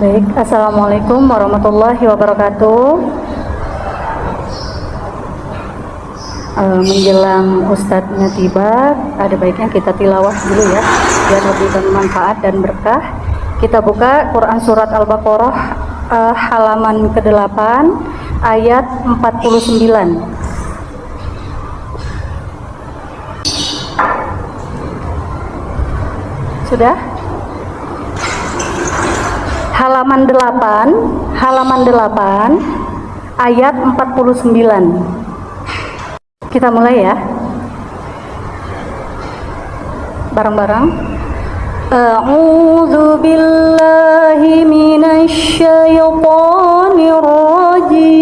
Baik, Assalamualaikum warahmatullahi wabarakatuh. Menjelang Ustadznya tiba, ada baiknya kita tilawah dulu ya, biar lebih bermanfaat dan berkah. Kita buka Quran Surat Al-Baqarah halaman ke-8 ayat 49. Sudah? Halaman 8 ayat 49. Kita mulai ya. Bareng-bareng. A'udzu billahi minasy syaithanir rajim.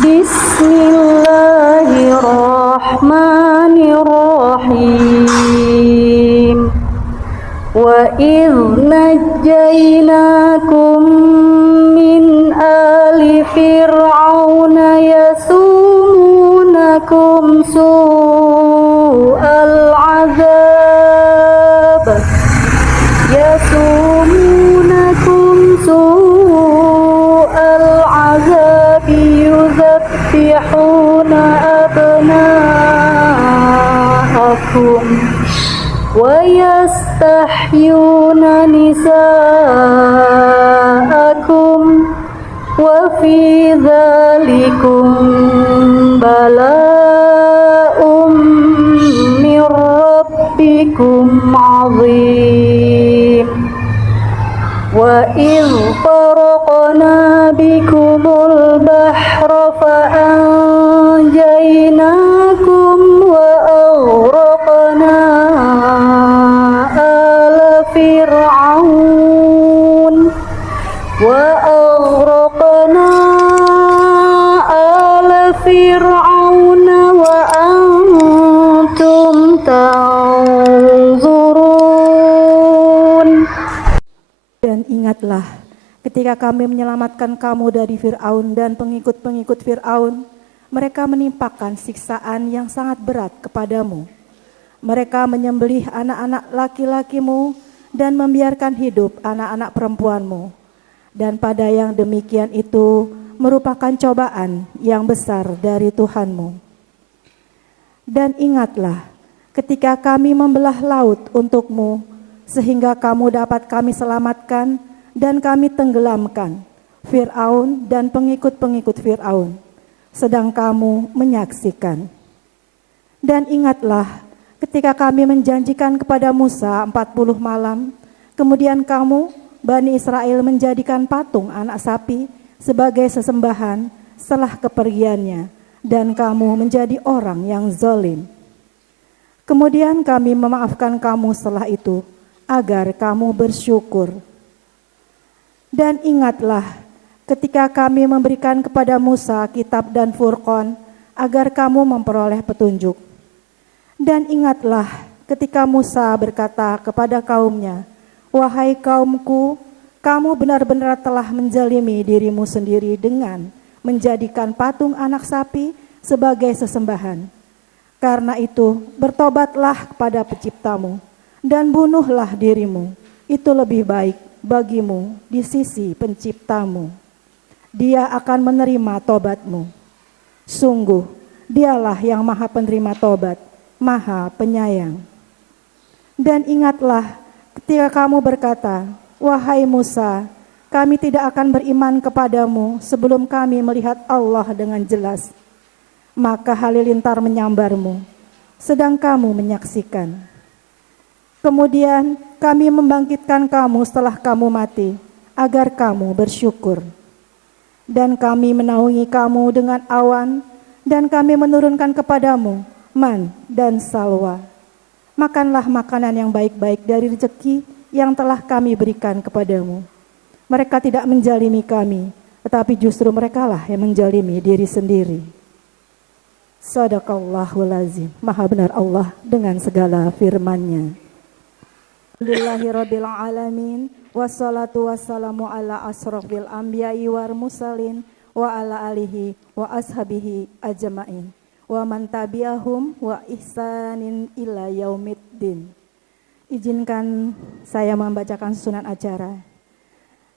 Bismillahirrahmanirrahim. Wa idh najjaynakum min ali fir'auna yasumunakum su'al azab yuzabbihuna abna'akum wa yastahyuna nisa'akum wa fi dzalikum bala'um mir rabbikum 'azim. Wa idh faraqna bikumul bahra fa anjaynakum wa aghraqna ala fir'aun wa antum tanzurun. Dan ingatlah ketika kami menyelamatkan kamu dari Fir'aun dan pengikut-pengikut Fir'aun, mereka menimpakan siksaan yang sangat berat kepadamu. Mereka menyembelih anak-anak laki-lakimu dan membiarkan hidup anak-anak perempuanmu. Dan pada yang demikian itu merupakan cobaan yang besar dari Tuhanmu. Dan ingatlah ketika kami membelah laut untukmu, sehingga kamu dapat kami selamatkan dan kami tenggelamkan Fir'aun dan pengikut-pengikut Fir'aun, sedang kamu menyaksikan. Dan ingatlah ketika kami menjanjikan kepada Musa 40 malam, kemudian kamu, Bani Israel, menjadikan patung anak sapi sebagai sesembahan setelah kepergiannya, dan kamu menjadi orang yang zalim. Kemudian kami memaafkan kamu setelah itu, agar kamu bersyukur. Dan ingatlah ketika kami memberikan kepada Musa kitab dan Furqan, agar kamu memperoleh petunjuk. Dan ingatlah ketika Musa berkata kepada kaumnya, "Wahai kaumku, kamu benar-benar telah menzalimi dirimu sendiri dengan menjadikan patung anak sapi sebagai sesembahan. Karena itu, bertobatlah kepada penciptamu dan bunuhlah dirimu. Itu lebih baik bagimu di sisi penciptamu. Dia akan menerima tobatmu. Sungguh, dialah yang maha penerima tobat, maha penyayang." Dan ingatlah ketika kamu berkata, "Wahai Musa, kami tidak akan beriman kepadamu sebelum kami melihat Allah dengan jelas." Maka halilintar menyambarmu, sedang kamu menyaksikan. Kemudian kami membangkitkan kamu setelah kamu mati, agar kamu bersyukur. Dan kami menaungi kamu dengan awan, dan kami menurunkan kepadamu man dan salwa. Makanlah makanan yang baik-baik dari rezeki yang telah kami berikan kepadamu. Mereka tidak menzalimi kami, tetapi justru merekalah yang menzalimi diri sendiri. Shadaqallahul azim. Maha benar Allah dengan segala firman-Nya. Alhamdulillahirabbil alamin, wassalatu wassalamu ala asrofil anbiya'i wal mursalin wa ala alihi wa ashabihi ajmain wa man tabi'ahum wa ihsanin ila yaumiddin. Izinkan saya membacakan susunan acara.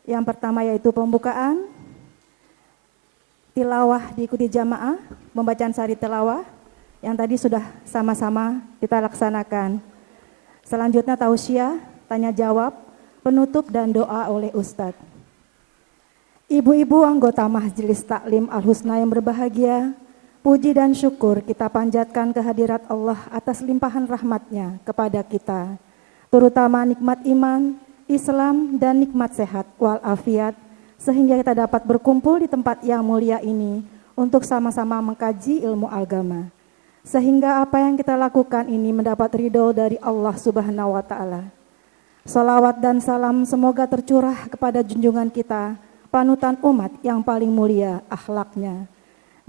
Yang pertama yaitu pembukaan, tilawah diikuti jamaah, pembacaan sari tilawah, yang tadi sudah sama-sama kita laksanakan. Selanjutnya tausiah, tanya jawab, penutup dan doa oleh Ustadz. Ibu-ibu anggota Majelis Taklim Al-Husna yang berbahagia, puji dan syukur kita panjatkan kehadirat Allah atas limpahan rahmat-Nya kepada kita, terutama nikmat iman, Islam, dan nikmat sehat walafiat, sehingga kita dapat berkumpul di tempat yang mulia ini untuk sama-sama mengkaji ilmu agama. Sehingga apa yang kita lakukan ini mendapat ridho dari Allah Subhanahu wa Ta'ala. Salawat dan salam semoga tercurah kepada junjungan kita, panutan umat yang paling mulia akhlaknya,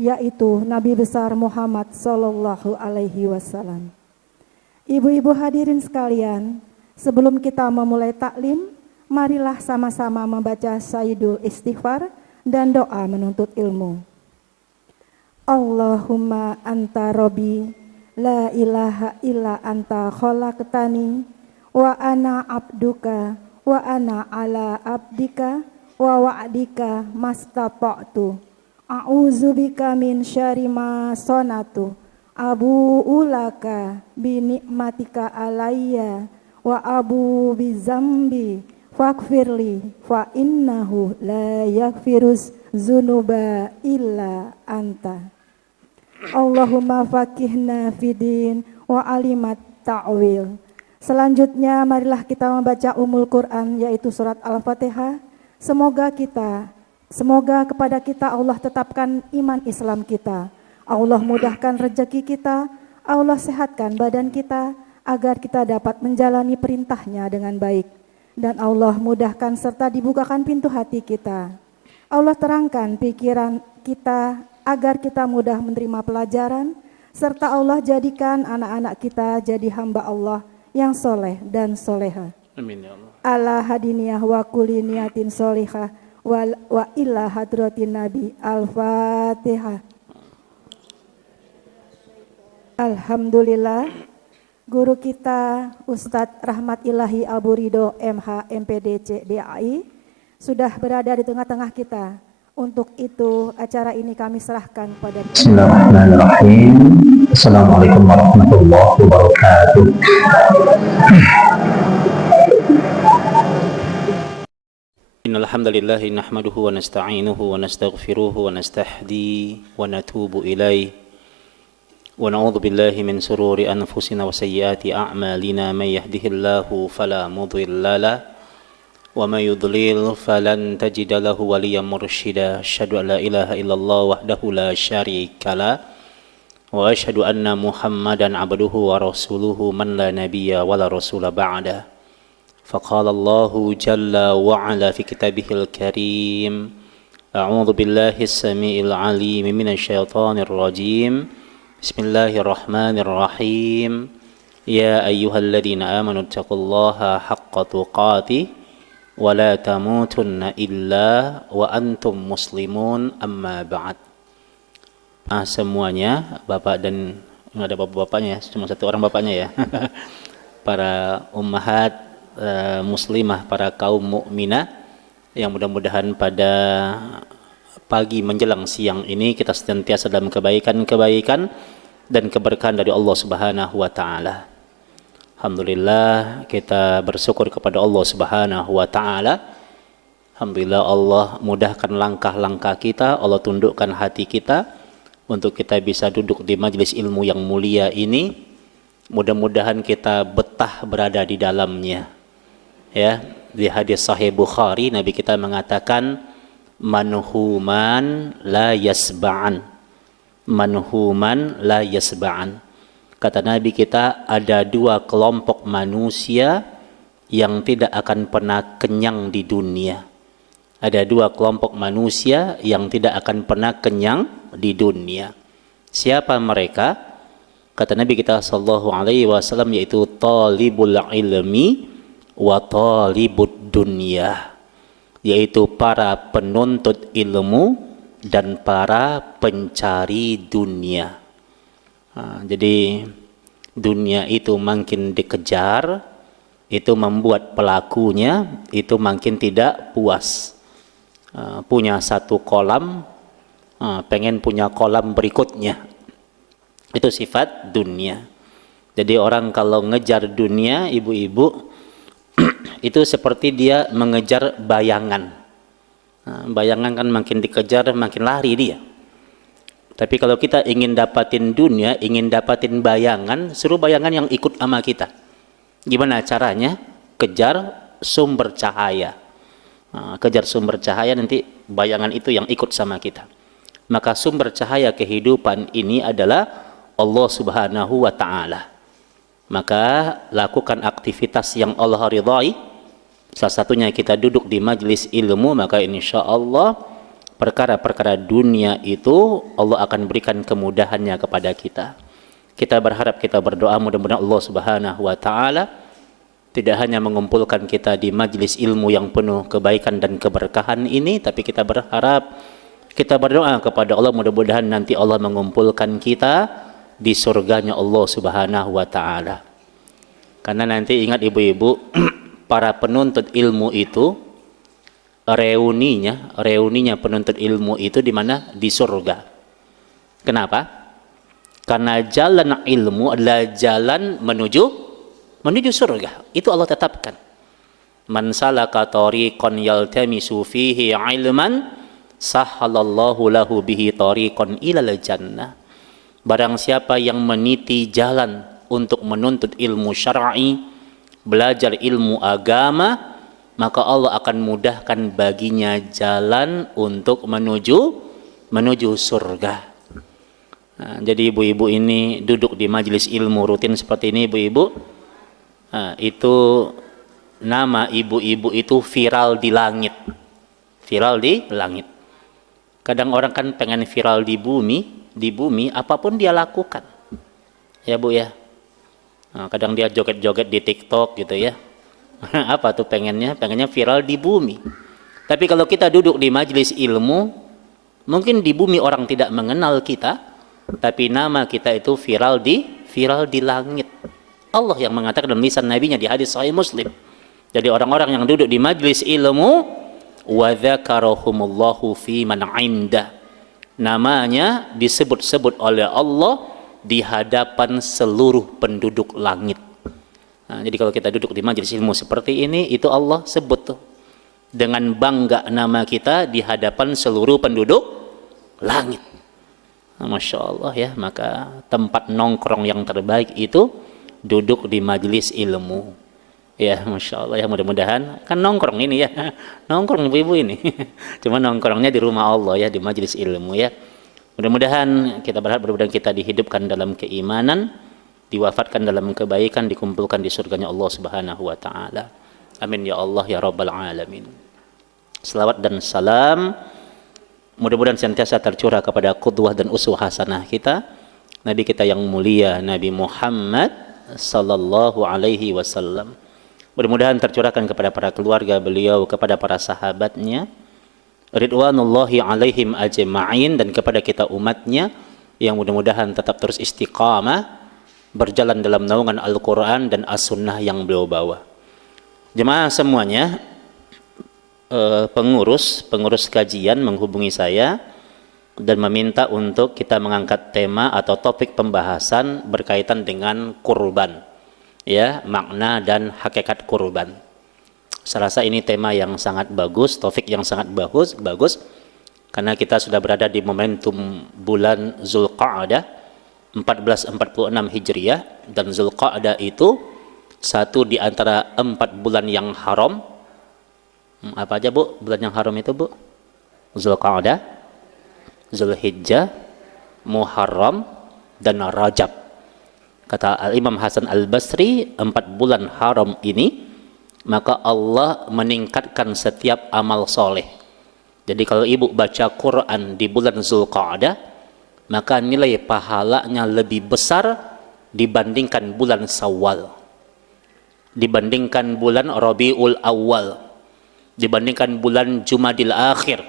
yaitu Nabi besar Muhammad Sallallahu Alaihi Wasallam. Ibu-ibu hadirin sekalian, sebelum kita memulai taklim, marilah sama-sama membaca Sayyidul Istighfar dan doa menuntut ilmu. Allahumma anta Rabbi, la ilaha illa anta khalaqtani, wa ana abduka, wa ana ala abdika, wa wa'dika mastata'tu. A'udzubika min syarri ma sonatu, abu'u laka bi ni'matika alayya, wa abu bi zambi, faghfirli fa innahu la yaghfiruz dzunuba illa anta. Allahumma faqihna fidin wa alimat ta'wil. Selanjutnya marilah kita membaca Ummul Quran, yaitu surat Al-Fatihah. Semoga kepada kita Allah tetapkan iman Islam kita, Allah mudahkan rezeki kita, Allah sehatkan badan kita agar kita dapat menjalani perintahnya dengan baik, dan Allah mudahkan serta dibukakan pintu hati kita. Allah terangkan pikiran kita agar kita mudah menerima pelajaran, serta Allah jadikan anak-anak kita jadi hamba Allah yang soleh dan soleha. Amin ya Allah. Ala hadiniyah wa kulli niyatin solihah wa ila hadratin Nabi. Al-Fatihah. Alhamdulillah, guru kita Ustadz Rahmat Ilahi Abu Ridho MH MPDC DAI sudah berada di tengah-tengah kita. Untuk itu acara ini kami serahkan kepada Bismillahirrahmanirrahim. Assalamualaikum warahmatullahi wabarakatuh. Innal hamdalillah nahmaduhu wa nasta'inuhu wa nastaghfiruhu wa nastahdi wa natubu ilaih wa na'udzu billahi min sururi anfusina wa sayyiati a'malina may yahdihillahu fala mudilla lahu wa may yudlil falan tajida lahu waliyyan mursyida. Asyhadu an la ilaha illallah wahdahu la syarika lah wa asyhadu anna Muhammadan abduhu wa rasuluhu man la nabiyya wa la rasula ba'da. Faqala Allahu jalla wa ala fi kitabihil karim. A'udzu billahi as-sami'il 'alim minasy syaithanir rajim. Bismillahirrahmanirrahim. Ya ayyuhalladzina amanu taqullaha haqqa tuqatih wa la tamutunna illa wa antum muslimun, amma ba'd. Semuanya, Bapak dan ada bapak-bapaknya, cuma satu orang bapaknya ya. Para ummahat muslimah, para kaum mukminah yang mudah-mudahan pada pagi menjelang siang ini kita senantiasa dalam kebaikan-kebaikan dan keberkahan dari Allah Subhanahu wa taala. Alhamdulillah, kita bersyukur kepada Allah Subhanahu wa taala. Alhamdulillah, Allah mudahkan langkah-langkah kita, Allah tundukkan hati kita untuk kita bisa duduk di majelis ilmu yang mulia ini. Mudah-mudahan kita betah berada di dalamnya. Ya, di hadis sahih Bukhari Nabi kita mengatakan manhuman la yasba'an. Manhuman la yasba'an. Kata Nabi kita, ada dua kelompok manusia yang tidak akan pernah kenyang di dunia. Ada dua kelompok manusia yang tidak akan pernah kenyang di dunia. Siapa mereka? Kata Nabi kita sallallahu alaihi wasallam, yaitu talibul ilmi wa talibud dunya, yaitu para penuntut ilmu dan para pencari dunia. Jadi dunia itu makin dikejar, itu membuat pelakunya itu makin tidak puas. Punya satu kolam, pengen punya kolam berikutnya. Itu sifat dunia. Jadi orang kalau ngejar dunia, ibu-ibu, itu seperti dia mengejar bayangan. Bayangan kan makin dikejar, makin lari dia. Tapi kalau kita ingin dapatin dunia, ingin dapatin bayangan, suruh bayangan yang ikut sama kita. Gimana caranya? Kejar sumber cahaya. Kejar sumber cahaya, nanti bayangan itu yang ikut sama kita. Maka sumber cahaya kehidupan ini adalah Allah Subhanahu wa Ta'ala. Maka lakukan aktivitas yang Allah ridhai. Salah satunya kita duduk di majlis ilmu, maka insya Allah perkara-perkara dunia itu Allah akan berikan kemudahannya kepada kita. Kita berharap, kita berdoa mudah-mudahan Allah Subhanahu wa Ta'ala tidak hanya mengumpulkan kita di majlis ilmu yang penuh kebaikan dan keberkahan ini, tapi kita berharap, kita berdoa kepada Allah mudah-mudahan nanti Allah mengumpulkan kita di surganya Allah Subhanahu wa Ta'ala. Karena nanti ingat ibu-ibu, para penuntut ilmu itu reuninya penuntut ilmu itu di mana? Di surga. Kenapa? Karena jalan ilmu adalah jalan menuju surga. Itu Allah tetapkan. Man salaka tariqan yaltamisu fihi ilman sahhalallahu lahu bihi tariqan ilal jannah. Barang siapa yang meniti jalan untuk menuntut ilmu syar'i, belajar ilmu agama, maka Allah akan mudahkan baginya jalan untuk menuju surga. Nah, jadi ibu-ibu ini duduk di majelis ilmu rutin seperti ini, ibu-ibu, itu nama ibu-ibu itu viral di langit. Viral di langit. Kadang orang kan pengen viral di bumi apapun dia lakukan. Ya Bu ya. Nah, kadang dia joget-joget di TikTok gitu ya. Apa tuh pengennya? Pengennya viral di bumi. Tapi kalau kita duduk di majelis ilmu, mungkin di bumi orang tidak mengenal kita, tapi nama kita itu viral di langit. Allah yang mengatakan dalam lisan nabinya di hadis sahih Muslim. Jadi orang-orang yang duduk di majelis ilmu, wa dzakarahumullahu fi man 'inda. Namanya disebut-sebut oleh Allah di hadapan seluruh penduduk langit. Nah, jadi kalau kita duduk di majelis ilmu seperti ini, itu Allah sebut tuh dengan bangga nama kita di hadapan seluruh penduduk langit. Nah, Masya Allah ya, maka tempat nongkrong yang terbaik itu duduk di majelis ilmu. Ya, Masya Allah ya, mudah-mudahan kan nongkrong ini ya, nongkrong ibu-ibu ini. Cuma nongkrongnya di rumah Allah ya, di majelis ilmu ya. Mudah-mudahan kita berharap mudah-mudahan kita dihidupkan dalam keimanan, diwafatkan dalam kebaikan, dikumpulkan di surganya Allah Subhanahu wa Ta'ala. Amin ya Allah ya Rabbal Alamin. Selawat dan salam mudah-mudahan senantiasa tercurah kepada qudwah dan uswah hasanah kita, Nabi kita yang mulia, Nabi Muhammad sallallahu alaihi wasallam. Mudah-mudahan tercurahkan kepada para keluarga beliau, kepada para sahabatnya, ridwanullahi alaihim ajma'in, dan kepada kita umatnya yang mudah-mudahan tetap terus istiqamah berjalan dalam naungan Al-Quran dan As-Sunnah yang beliau bawa. Jemaah semuanya, pengurus kajian menghubungi saya dan meminta untuk kita mengangkat tema atau topik pembahasan berkaitan dengan kurban, ya, makna dan hakikat kurban. Saya rasa ini tema yang sangat bagus, topik yang sangat bagus karena kita sudah berada di momentum bulan Zulqa'dah 1446 Hijriah, dan Zulqa'dah itu satu di antara 4 bulan yang haram. Apa aja Bu bulan yang haram itu Bu? Zulqa'dah, Zulhijjah, Muharram, dan Rajab. Kata Al-Imam Hasan Al-Basri, 4 bulan haram ini maka Allah meningkatkan setiap amal soleh. Jadi kalau ibu baca Quran di bulan Zulqa'dah, maka nilai pahalanya lebih besar dibandingkan bulan Syawal, dibandingkan bulan Rabiul Awal, dibandingkan bulan Jumadil Akhir.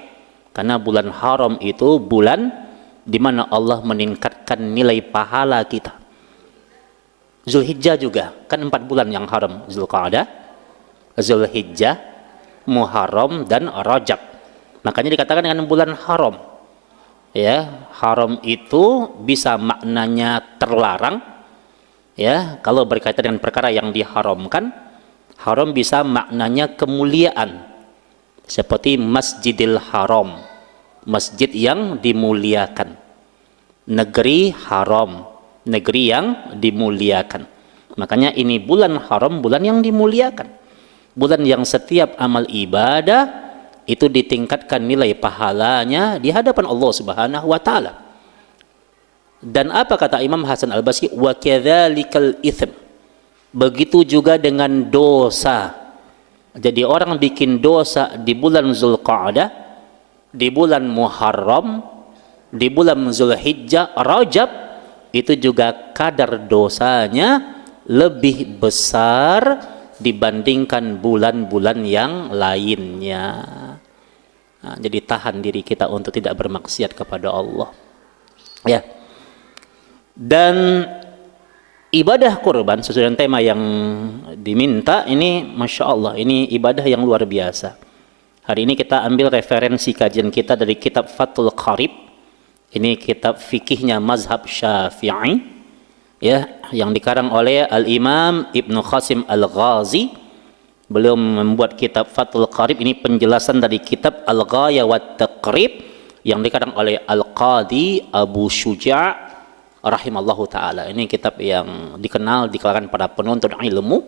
Karena bulan haram itu bulan di mana Allah meningkatkan nilai pahala kita. Zulhijjah juga, kan 4 bulan yang haram, Zulqa'dah, Zulhijjah, Muharram dan Rajab. Makanya dikatakan dengan bulan haram. Ya, haram itu bisa maknanya terlarang. Ya, kalau berkaitan dengan perkara yang diharamkan, haram bisa maknanya kemuliaan. Seperti Masjidil Haram, masjid yang dimuliakan. Negeri haram, negeri yang dimuliakan. Makanya ini bulan haram, bulan yang dimuliakan. Bulan yang setiap amal ibadah itu ditingkatkan nilai pahalanya di hadapan Allah Subhanahu wa taala. Dan apa kata Imam Hasan Al-Basri? Wa kadzalikal itsm. Begitu juga dengan dosa. Jadi orang bikin dosa di bulan Zulqa'dah, di bulan Muharram, di bulan Zulhijjah, Rajab, itu juga kadar dosanya lebih besar dibandingkan bulan-bulan yang lainnya. Nah, jadi tahan diri kita untuk tidak bermaksiat kepada Allah. Ya. Dan ibadah kurban sesuai dengan tema yang diminta ini, Masya Allah, ini ibadah yang luar biasa. Hari ini kita ambil referensi kajian kita dari kitab Fathul Qarib. Ini kitab fikihnya mazhab Syafi'i, ya, yang dikarang oleh Al-Imam Ibnu Qasim Al-Ghazi. Beliau membuat kitab Fathul Qarib, ini penjelasan dari kitab Al-Ghaya wa Taqrib yang dikarang oleh Al-Qadi Abu Syuja' rahimallahu taala. Ini kitab yang dikenal di kalangan para penuntut ilmu,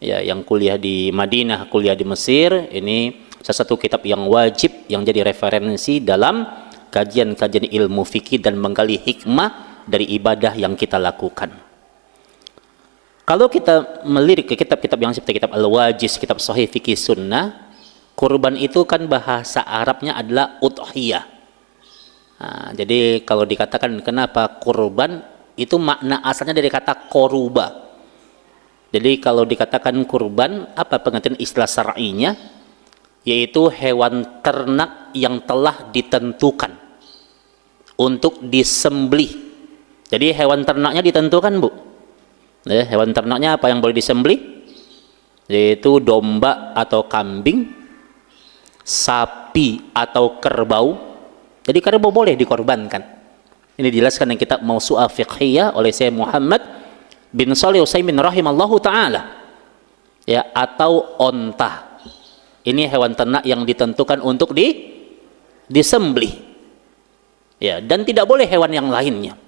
ya, yang kuliah di Madinah, kuliah di Mesir. Ini salah satu kitab yang wajib yang jadi referensi dalam kajian-kajian ilmu fikih dan menggali hikmah dari ibadah yang kita lakukan. Kalau kita melirik ke kitab-kitab yang seperti kitab Al-Wajiz, kitab Sahih Fikih Sunnah, kurban itu kan bahasa Arabnya adalah udhiyah. Nah, jadi kalau dikatakan kenapa kurban, itu makna asalnya dari kata koruba. Jadi kalau dikatakan kurban, apa pengertian istilah syar'inya? Yaitu hewan ternak yang telah ditentukan untuk disembelih. Jadi hewan ternaknya ditentukan, Bu. Ya, hewan ternaknya apa yang boleh disembelih? Yaitu domba atau kambing, sapi atau kerbau. Jadi kerbau boleh dikorbankan. Ini dijelaskan dalam kitab Mawsu'ah Fiqhiyah oleh Syekh Muhammad bin Shalih Utsaimin rahimallahu taala. Ya, atau onta. Ini hewan ternak yang ditentukan untuk disembelih. Ya, dan tidak boleh hewan yang lainnya.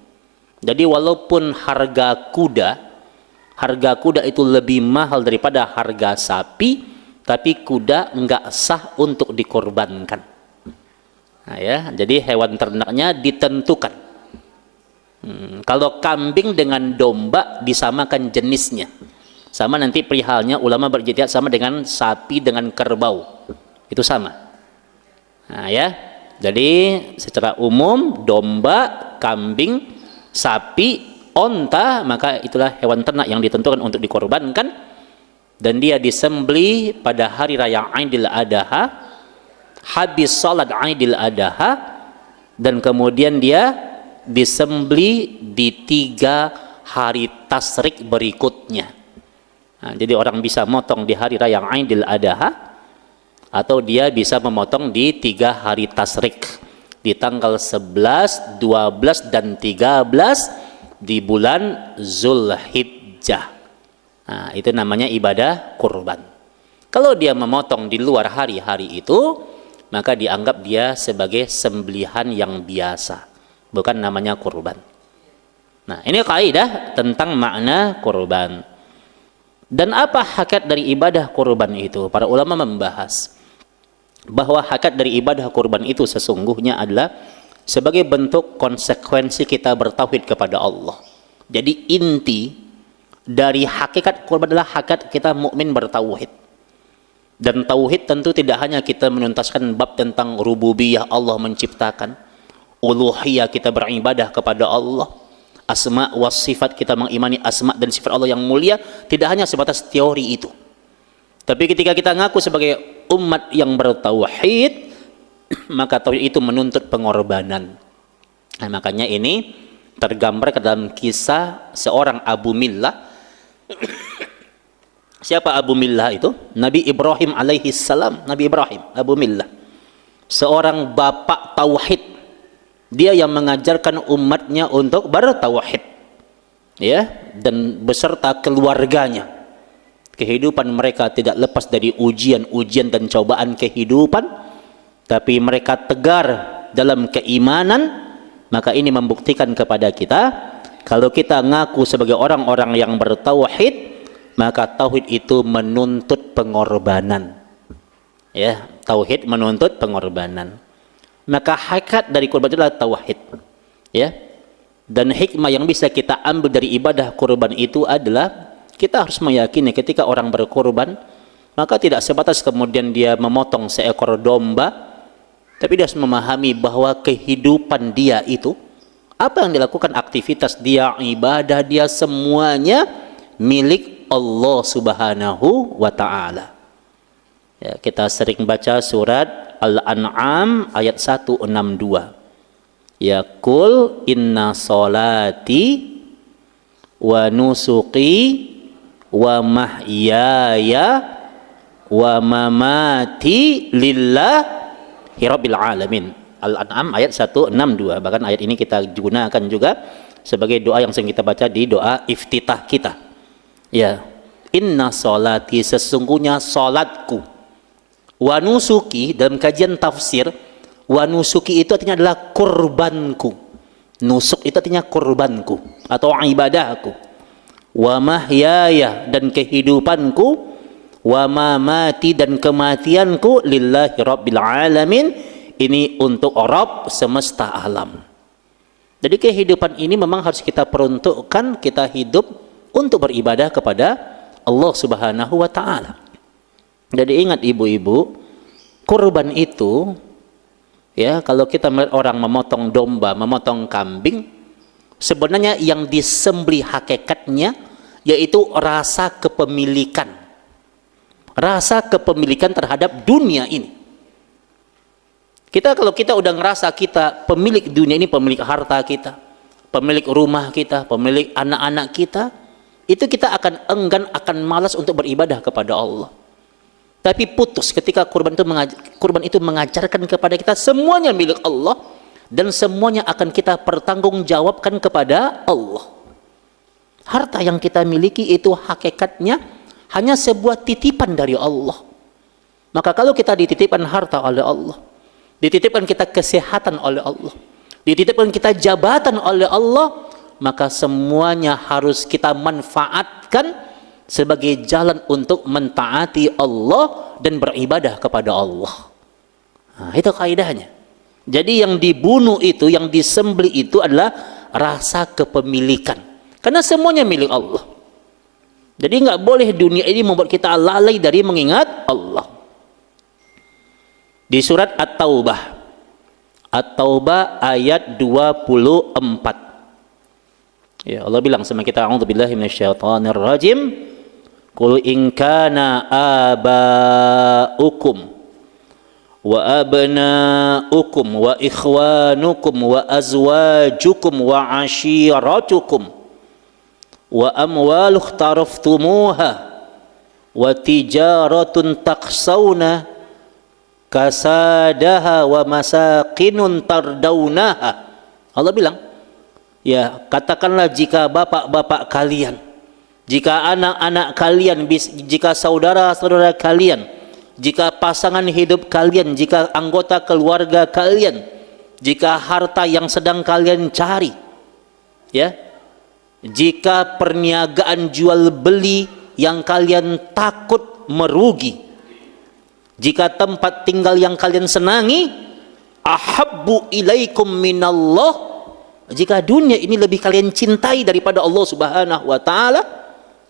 Jadi walaupun harga kuda itu lebih mahal daripada harga sapi, tapi kuda enggak sah untuk dikorbankan. Nah, ya, jadi hewan ternaknya ditentukan. Kalau kambing dengan domba disamakan jenisnya. Sama nanti perihalnya ulama berjihad sama dengan sapi dengan kerbau. Itu sama. Nah, ya. Jadi secara umum domba, kambing, sapi, onta, maka itulah hewan ternak yang ditentukan untuk dikorbankan dan dia disembelih pada hari raya Aidil Adha. Habis salat Aidil Adha dan kemudian dia disembelih di 3 hari tasyrik berikutnya. Nah, jadi orang bisa motong di hari raya Aidil Adha atau dia bisa memotong di 3 hari tasyrik di tanggal 11, 12 dan 13 di bulan Zulhijjah. Nah, itu namanya ibadah kurban. Kalau dia memotong di luar hari-hari itu, maka dianggap dia sebagai sembelihan yang biasa, bukan namanya kurban. Nah, ini kaidah tentang makna kurban. Dan apa hakikat dari ibadah kurban itu? Para ulama membahas bahwa hakikat dari ibadah kurban itu sesungguhnya adalah sebagai bentuk konsekuensi kita bertauhid kepada Allah. Jadi inti dari hakikat kurban adalah hakikat kita mukmin bertauhid. Dan tauhid tentu tidak hanya kita menuntaskan bab tentang rububiyah Allah menciptakan, uluhiyah kita beribadah kepada Allah, asma wa sifat kita mengimani asma dan sifat Allah yang mulia, tidak hanya sebatas teori itu. Tapi ketika kita ngaku sebagai umat yang bertauhid, maka tauhid itu menuntut pengorbanan. Nah, makanya ini tergambar ke dalam kisah seorang Abu Millah Siapa Abu Millah itu? Nabi Ibrahim alaihi salam. Nabi Ibrahim, Abu Millah. Seorang bapak tauhid. Dia yang mengajarkan umatnya untuk bertauhid. Ya, dan beserta keluarganya. Kehidupan mereka tidak lepas dari ujian-ujian dan cobaan kehidupan, tapi mereka tegar dalam keimanan. Maka ini membuktikan kepada kita, kalau kita ngaku sebagai orang-orang yang bertauhid, maka tauhid itu menuntut pengorbanan. Ya, tauhid menuntut pengorbanan. Maka hakikat dari kurban adalah tauhid. Ya. Dan hikmah yang bisa kita ambil dari ibadah kurban itu adalah kita harus meyakini ketika orang berkurban, maka tidak sebatas kemudian dia memotong seekor domba, tapi dia harus memahami bahwa kehidupan dia itu, apa yang dilakukan, aktivitas dia, ibadah dia, semuanya milik Allah Subhanahu wa Ta'ala. Ya, kita sering baca surat Al-An'am ayat 162. Ya, kul inna solati wa nusuki wa mahyaya wa mamati lillahi rabbil alamin. Al-An'am ayat 162. Bahkan ayat ini kita gunakan juga sebagai doa yang sering kita baca di doa iftitah kita. Ya, inna solati, sesungguhnya solatku, wa nusuki, dalam kajian tafsir, wa nusuki itu artinya adalah kurbanku. Nusuk itu artinya kurbanku atau ibadahku. Wa mahyaya, dan kehidupanku, wa mamati, dan kematianku, lillahi rabbil alamin, ini untuk Rabb semesta alam. Jadi kehidupan ini memang harus kita peruntukkan, kita hidup untuk beribadah kepada Allah Subhanahu wa Ta'ala. Jadi ingat ibu-ibu, kurban itu, ya, kalau kita melihat orang memotong domba, memotong kambing, sebenarnya yang disembelih hakikatnya yaitu rasa kepemilikan. Rasa kepemilikan terhadap dunia ini. Kalau kita udah ngerasa kita pemilik dunia ini, pemilik harta kita, pemilik rumah kita, pemilik anak-anak kita, itu kita akan enggan, akan malas untuk beribadah kepada Allah. Tapi putus ketika kurban itu mengajarkan kepada kita semuanya milik Allah, dan semuanya akan kita pertanggungjawabkan kepada Allah. Harta yang kita miliki itu hakikatnya hanya sebuah titipan dari Allah. Maka kalau kita dititipkan harta oleh Allah, dititipkan kita kesehatan oleh Allah, dititipkan kita jabatan oleh Allah, maka semuanya harus kita manfaatkan sebagai jalan untuk mentaati Allah dan beribadah kepada Allah. Nah, itu kaidahnya. Jadi yang dibunuh itu, yang disembelih itu adalah rasa kepemilikan. Karena semuanya milik Allah. Jadi nggak boleh dunia ini membuat kita lalai dari mengingat Allah. Di surat At-Taubah, At-Taubah ayat 24. Ya, Allah bilang sama kita, a'udzubillahi minasyaitonirrajim, qul in kana aba'ukum wa abna'ukum wa ikhwanukum wa azwajukum wa ashiratukum wa amwalu ikhtaraftumuha wa tijaratun takhsawna kasadaha wa masakinun tardawnaha. Allah bilang, ya, katakanlah jika bapak-bapak kalian, jika anak-anak kalian, jika saudara-saudara kalian, jika pasangan hidup kalian, jika anggota keluarga kalian, jika harta yang sedang kalian cari, ya, jika perniagaan jual beli yang kalian takut merugi, jika tempat tinggal yang kalian senangi, ahabbu ilaikum minallah, jika dunia ini lebih kalian cintai daripada Allah Subhanahu wa Ta'ala,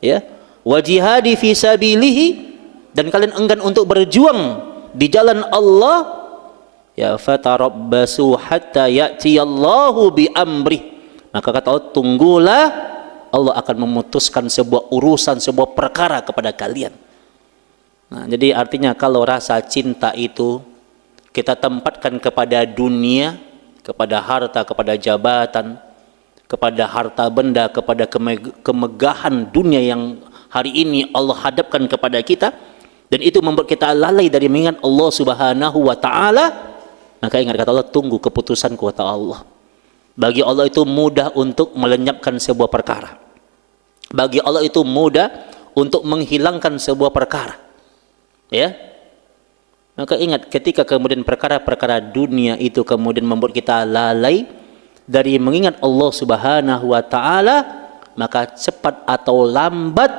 ya, wa jihadi fi sabilihi, dan kalian enggan untuk berjuang di jalan Allah, ya, fatarabbasu hatta ya'tiyallahu bi amrih, maka kata Allah, tunggulah, Allah akan memutuskan sebuah urusan, sebuah perkara kepada kalian. Nah, jadi artinya kalau rasa cinta itu kita tempatkan kepada dunia, kepada harta, kepada jabatan, kepada harta benda, kepada kemegahan dunia yang hari ini Allah hadapkan kepada kita, dan itu membuat kita lalai dari mengingat Allah Subhanahu wa Ta'ala, maka ingat kata Allah, tunggu keputusan kata Allah. Bagi Allah itu mudah untuk melenyapkan sebuah perkara. Bagi Allah itu mudah untuk menghilangkan sebuah perkara. Ya. Maka ingat, ketika kemudian perkara-perkara dunia itu kemudian membuat kita lalai dari mengingat Allah Subhanahu wa Ta'ala, maka cepat atau lambat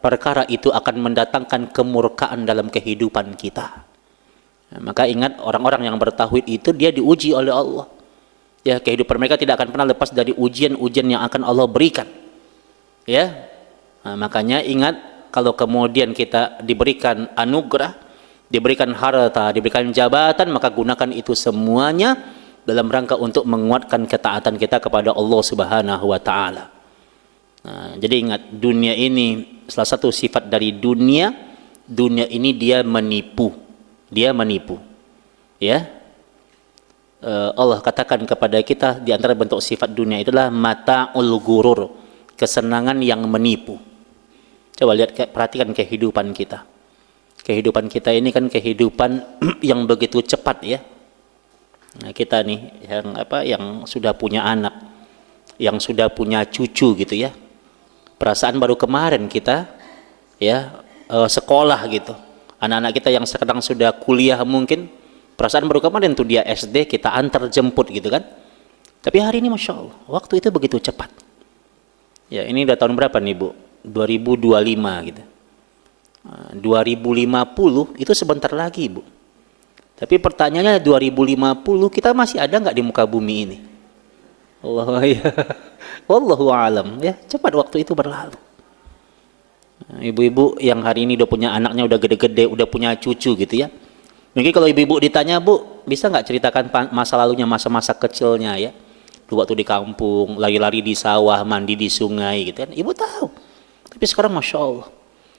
perkara itu akan mendatangkan kemurkaan dalam kehidupan kita. Maka ingat, orang-orang yang bertauhid itu dia diuji oleh Allah. Ya, kehidupan mereka tidak akan pernah lepas dari ujian-ujian yang akan Allah berikan. Ya. Makanya ingat, kalau kemudian kita diberikan anugerah, diberikan harta, diberikan jabatan, maka gunakan itu semuanya dalam rangka untuk menguatkan ketaatan kita kepada Allah Subhanahu wa Ta'ala. Jadi ingat, dunia ini, salah satu sifat dari dunia ini dia menipu. Dia menipu. Ya. Allah katakan kepada kita, di antara bentuk sifat dunia itulah mata'ul ghurur, kesenangan yang menipu. Coba lihat, perhatikan kehidupan kita. Kehidupan kita ini kan kehidupan yang begitu cepat, ya. Nah, kita nih yang sudah punya anak, yang sudah punya cucu gitu ya. Perasaan baru kemarin kita sekolah gitu. Anak-anak kita yang sekarang sudah kuliah mungkin, perasaan baru kemarin tuh dia SD, kita antar jemput gitu kan. Tapi hari ini Masya Allah, waktu itu begitu cepat. Ya, ini udah tahun berapa nih Bu? 2025 gitu. 2050 itu sebentar lagi Bu. Tapi pertanyaannya, 2050 kita masih ada nggak di muka bumi ini? Wallahu a'lam. Ya, cepat waktu itu berlalu. Ibu-ibu yang hari ini udah punya anaknya, udah gede-gede, udah punya cucu gitu ya. Mungkin kalau ibu-ibu ditanya, Bu, bisa nggak ceritakan masa lalunya, masa-masa kecilnya ya? Dulu waktu di kampung, lari-lari di sawah, mandi di sungai gitu kan. Ibu tahu. Tapi sekarang Masya Allah,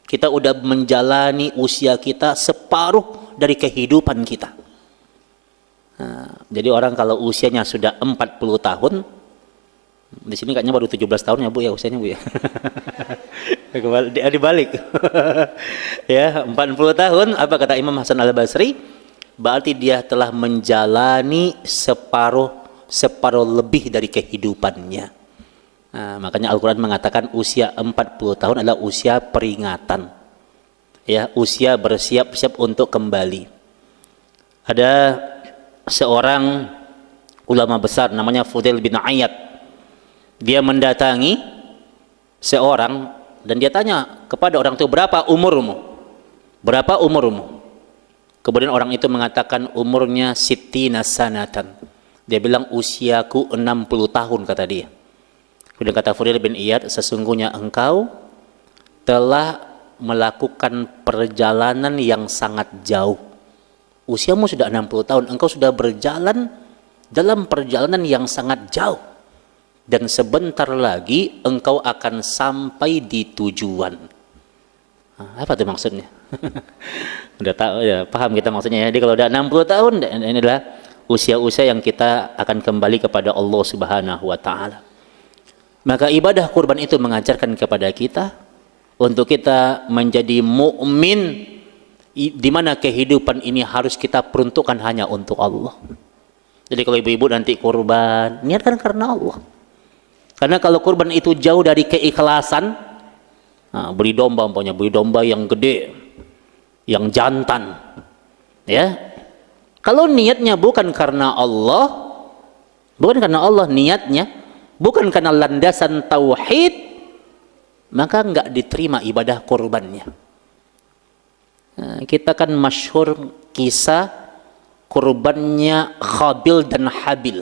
kita udah menjalani usia kita separuh dari kehidupan kita. Nah, jadi orang kalau usianya sudah 40 tahun, di sini kayaknya baru 17 tahun ya Bu ya usianya Bu ya. Dibalik. Ya, 40 tahun, apa kata Imam Hasan Al-Basri? Berarti dia telah menjalani separuh lebih dari kehidupannya. Nah, makanya Al-Quran mengatakan usia 40 tahun adalah usia peringatan. Ya, usia bersiap-siap untuk kembali. Ada seorang ulama besar namanya Fudail bin Iyad. Dia mendatangi seorang dan dia tanya kepada orang itu, berapa umurmu? Berapa umurmu? Kemudian orang itu mengatakan umurnya sittina sanatan. Dia bilang usiaku 60 tahun kata dia. Kemudian kata Fudail bin Iyad, sesungguhnya engkau telah melakukan perjalanan yang sangat jauh. Usiamu sudah 60 tahun, engkau sudah berjalan dalam perjalanan yang sangat jauh. Dan sebentar lagi engkau akan sampai di tujuan. Nah, apa itu maksudnya? Udah tahu ya, paham kita maksudnya ya. Jadi kalau udah 60 tahun, ini adalah usia-usia yang kita akan kembali kepada Allah Subhanahu wa Ta'ala. Maka ibadah kurban itu mengajarkan kepada kita untuk kita menjadi mukmin, di mana kehidupan ini harus kita peruntukkan hanya untuk Allah. Jadi kalau ibu-ibu nanti kurban, niatkan karena Allah. Karena kalau kurban itu jauh dari keikhlasan, beli domba, umpamanya beli domba yang gede, yang jantan, ya. Kalau niatnya bukan karena Allah, niatnya, bukan karena landasan tauhid, maka enggak diterima ibadah kurbannya. Kita kan masyhur kisah kurbannya Khabil dan Habil.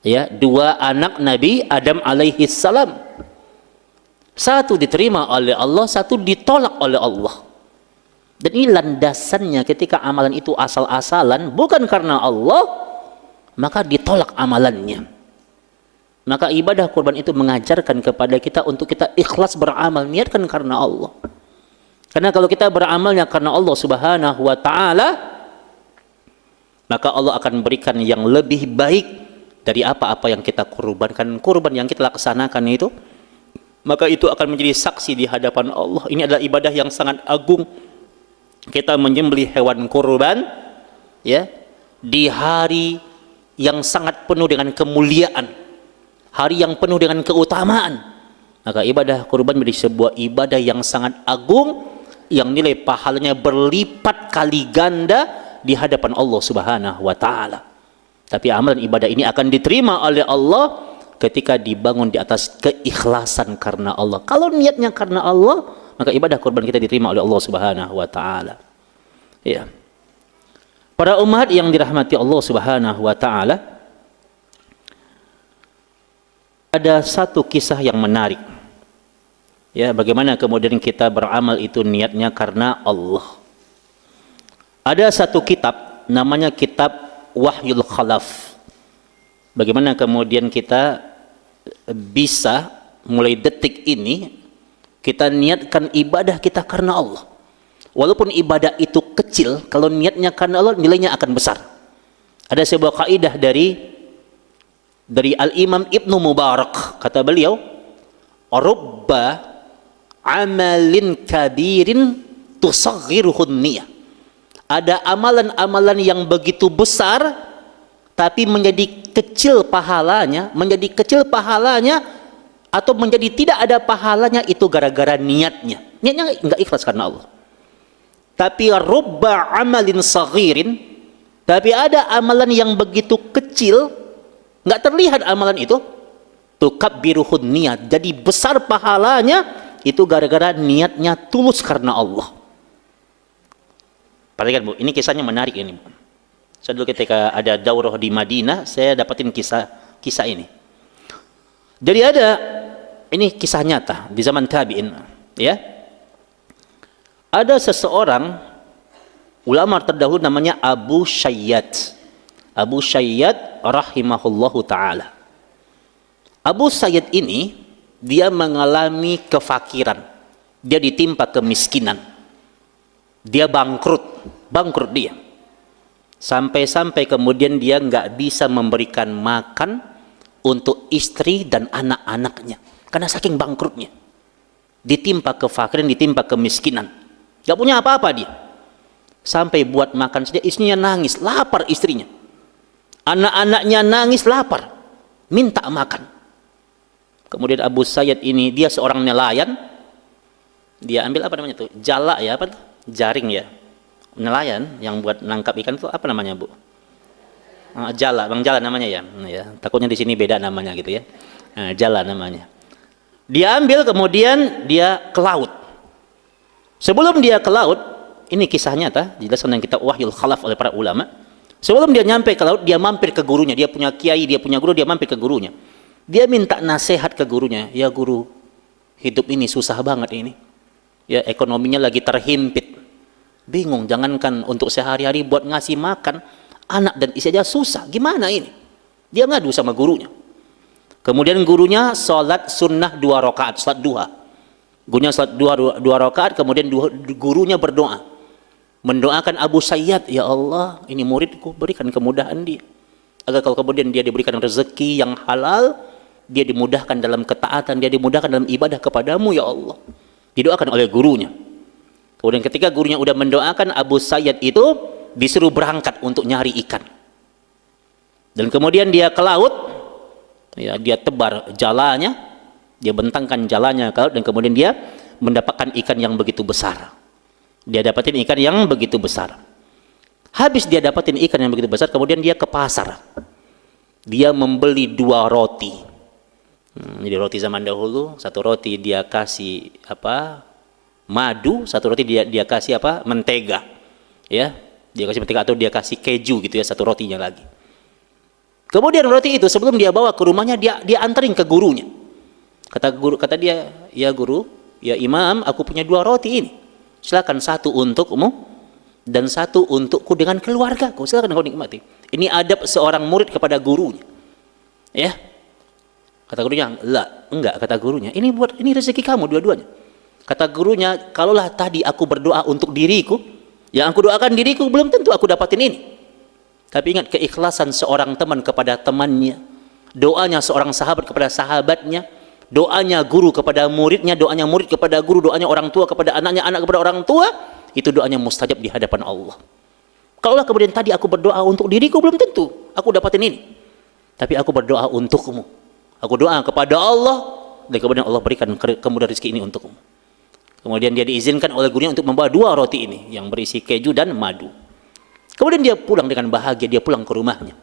Ya, dua anak Nabi Adam alaihi salam. Satu diterima oleh Allah, satu ditolak oleh Allah. Dan ini landasannya, ketika amalan itu asal-asalan bukan karena Allah, maka ditolak amalannya. Maka ibadah kurban itu mengajarkan kepada kita untuk kita ikhlas beramal, niatkan karena Allah. Karena kalau kita beramalnya karena Allah Subhanahu wa Ta'ala, maka Allah akan berikan yang lebih baik dari apa-apa yang kita kurbankan. Kurban yang kita laksanakan itu maka itu akan menjadi saksi di hadapan Allah. Ini adalah ibadah yang sangat agung. Kita menyembelih hewan kurban ya di hari yang sangat penuh dengan kemuliaan, hari yang penuh dengan keutamaan. Maka ibadah kurban menjadi sebuah ibadah yang sangat agung, yang nilai pahalanya berlipat kali ganda di hadapan Allah Subhanahu wa taala. Tapi amalan ibadah ini akan diterima oleh Allah ketika dibangun di atas keikhlasan karena Allah. Kalau niatnya karena Allah, maka ibadah kurban kita diterima oleh Allah Subhanahu wa taala. Ya. Para umat yang dirahmati Allah Subhanahu wa taala, ada satu kisah yang menarik. Ya, bagaimana kemudian kita beramal itu niatnya karena Allah. Ada satu kitab namanya kitab Wahyul Khalaf. Bagaimana kemudian kita bisa mulai detik ini kita niatkan ibadah kita karena Allah. Walaupun ibadah itu kecil, kalau niatnya karena Allah nilainya akan besar. Ada sebuah kaidah dari Al-Imam Ibnu Mubarak, kata beliau, rubba amalin kabirin tusaghiruhun niyah. Ada amalan-amalan yang begitu besar tapi menjadi kecil pahalanya, atau menjadi tidak ada pahalanya itu gara-gara niatnya. Niatnya enggak ikhlas karena Allah. Tapi rubba amalin saghirin, tapi ada amalan yang begitu kecil, enggak terlihat amalan itu, tukabbiruhun niyat, jadi besar pahalanya itu gara-gara niatnya tulus karena Allah. Perhatikan Bu, ini kisahnya menarik ini Bu. Saya dulu ketika ada daurah di Madinah, saya dapatin kisah ini. Jadi ini kisah nyata di zaman tabi'in, ya. Ada seseorang ulama terdahulu namanya Abu Syayyad. Abu Syayyad rahimahullahu taala. Abu Syayyad ini dia mengalami kefakiran. Dia ditimpa kemiskinan. Dia bangkrut dia. Sampai-sampai kemudian dia nggak bisa memberikan makan untuk istri dan anak-anaknya karena saking bangkrutnya. Ditimpa kefakiran, ditimpa kemiskinan. Nggak punya apa-apa dia. Sampai buat makan saja istrinya nangis, lapar istrinya. Anak-anaknya nangis, lapar, minta makan. Kemudian Abu Syayyad ini dia seorang nelayan. Dia ambil apa namanya tuh? Jala ya, apa tuh? Jaring ya. Nelayan yang buat nangkap ikan itu apa namanya Bu? Jala, Bang Jala namanya ya. Ya, takutnya di sini beda namanya gitu ya. Jala namanya. Dia ambil kemudian dia ke laut. Sebelum dia ke laut, ini kisah nyata, dijelaskan dengan kitab Wahyul Khalaf oleh para ulama. Sebelum dia nyampe ke laut, dia mampir ke gurunya. Dia punya kiai, dia punya guru, dia mampir ke gurunya. Dia minta nasihat ke gurunya. Ya guru, hidup ini susah banget ini. Ya ekonominya lagi terhimpit. Bingung, jangankan untuk sehari-hari buat ngasih makan anak dan istri aja susah. Gimana ini? Dia ngadu sama gurunya. Kemudian gurunya sholat sunnah 2 rakaat, sholat duha. Gurunya sholat 2 rakaat, kemudian gurunya berdoa. Mendoakan Abu Syayyad, ya Allah, ini muridku, berikan kemudahan dia. Agar kalau kemudian dia diberikan rezeki yang halal, dia dimudahkan dalam ketaatan, dia dimudahkan dalam ibadah kepadamu, ya Allah. Didoakan oleh gurunya. Kemudian ketika gurunya udah mendoakan, Abu Syayyad itu disuruh berangkat untuk nyari ikan. Dan kemudian dia ke laut, ya, dia tebar jalanya, dia bentangkan jalanya ke laut, dan kemudian dia mendapatkan ikan yang begitu besar. Dia dapatin ikan yang begitu besar. Habis dia dapatin ikan yang begitu besar, kemudian dia ke pasar. Dia membeli 2 roti. Jadi roti zaman dahulu, 1 roti dia kasih madu, 1 roti dia kasih mentega, ya, dia kasih mentega atau dia kasih keju gitu ya, 1 rotinya lagi. Kemudian roti itu sebelum dia bawa ke rumahnya, dia anterin ke gurunya. Kata dia, ya guru, ya imam, aku punya 2 roti ini. Silakan 1 untukmu dan 1 untukku dengan keluargaku. Silakan kau nikmati. Ini adab seorang murid kepada gurunya. Ya. Kata gurunya, enggak, kata gurunya. Ini rezeki kamu dua-duanya. Kata gurunya, kalaulah tadi aku berdoa untuk diriku, yang aku doakan diriku belum tentu aku dapatin ini. Tapi ingat keikhlasan seorang teman kepada temannya, doanya seorang sahabat kepada sahabatnya, Doanya guru kepada muridnya, doanya murid kepada guru, doanya orang tua kepada anaknya, anak kepada orang tua, itu doanya mustajab di hadapan Allah. Kalaulah kemudian tadi aku berdoa untuk diriku, belum tentu aku dapatin ini. Tapi aku berdoa untukmu. Aku doa kepada Allah, dan kemudian Allah berikan kemudahan rezeki ini untukmu. Kemudian dia diizinkan oleh gurunya untuk membawa 2 roti ini yang berisi keju dan madu. Kemudian dia pulang dengan bahagia, dia pulang ke rumahnya.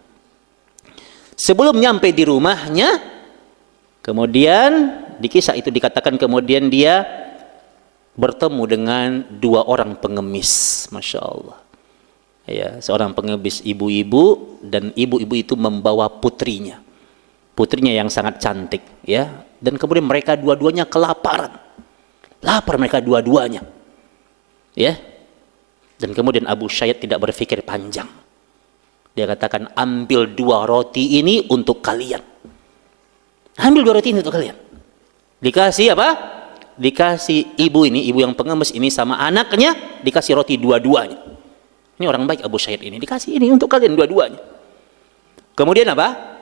Sebelum nyampe di rumahnya, kemudian di kisah itu dikatakan kemudian dia bertemu dengan 2 orang pengemis, Masya Allah. Ya, seorang pengemis ibu-ibu, dan ibu-ibu itu membawa putrinya yang sangat cantik, ya. Dan kemudian mereka dua-duanya kelaparan, lapar mereka dua-duanya, ya. Dan kemudian Abu Sayyid tidak berpikir panjang, dia katakan, ambil 2 roti ini untuk kalian, ambil 2 roti ini untuk kalian. Dikasih apa? Dikasih ibu yang pengemis ini sama anaknya, dikasih roti dua-duanya. Ini orang baik Abu Sayyid ini, dikasih ini untuk kalian dua-duanya. Kemudian apa?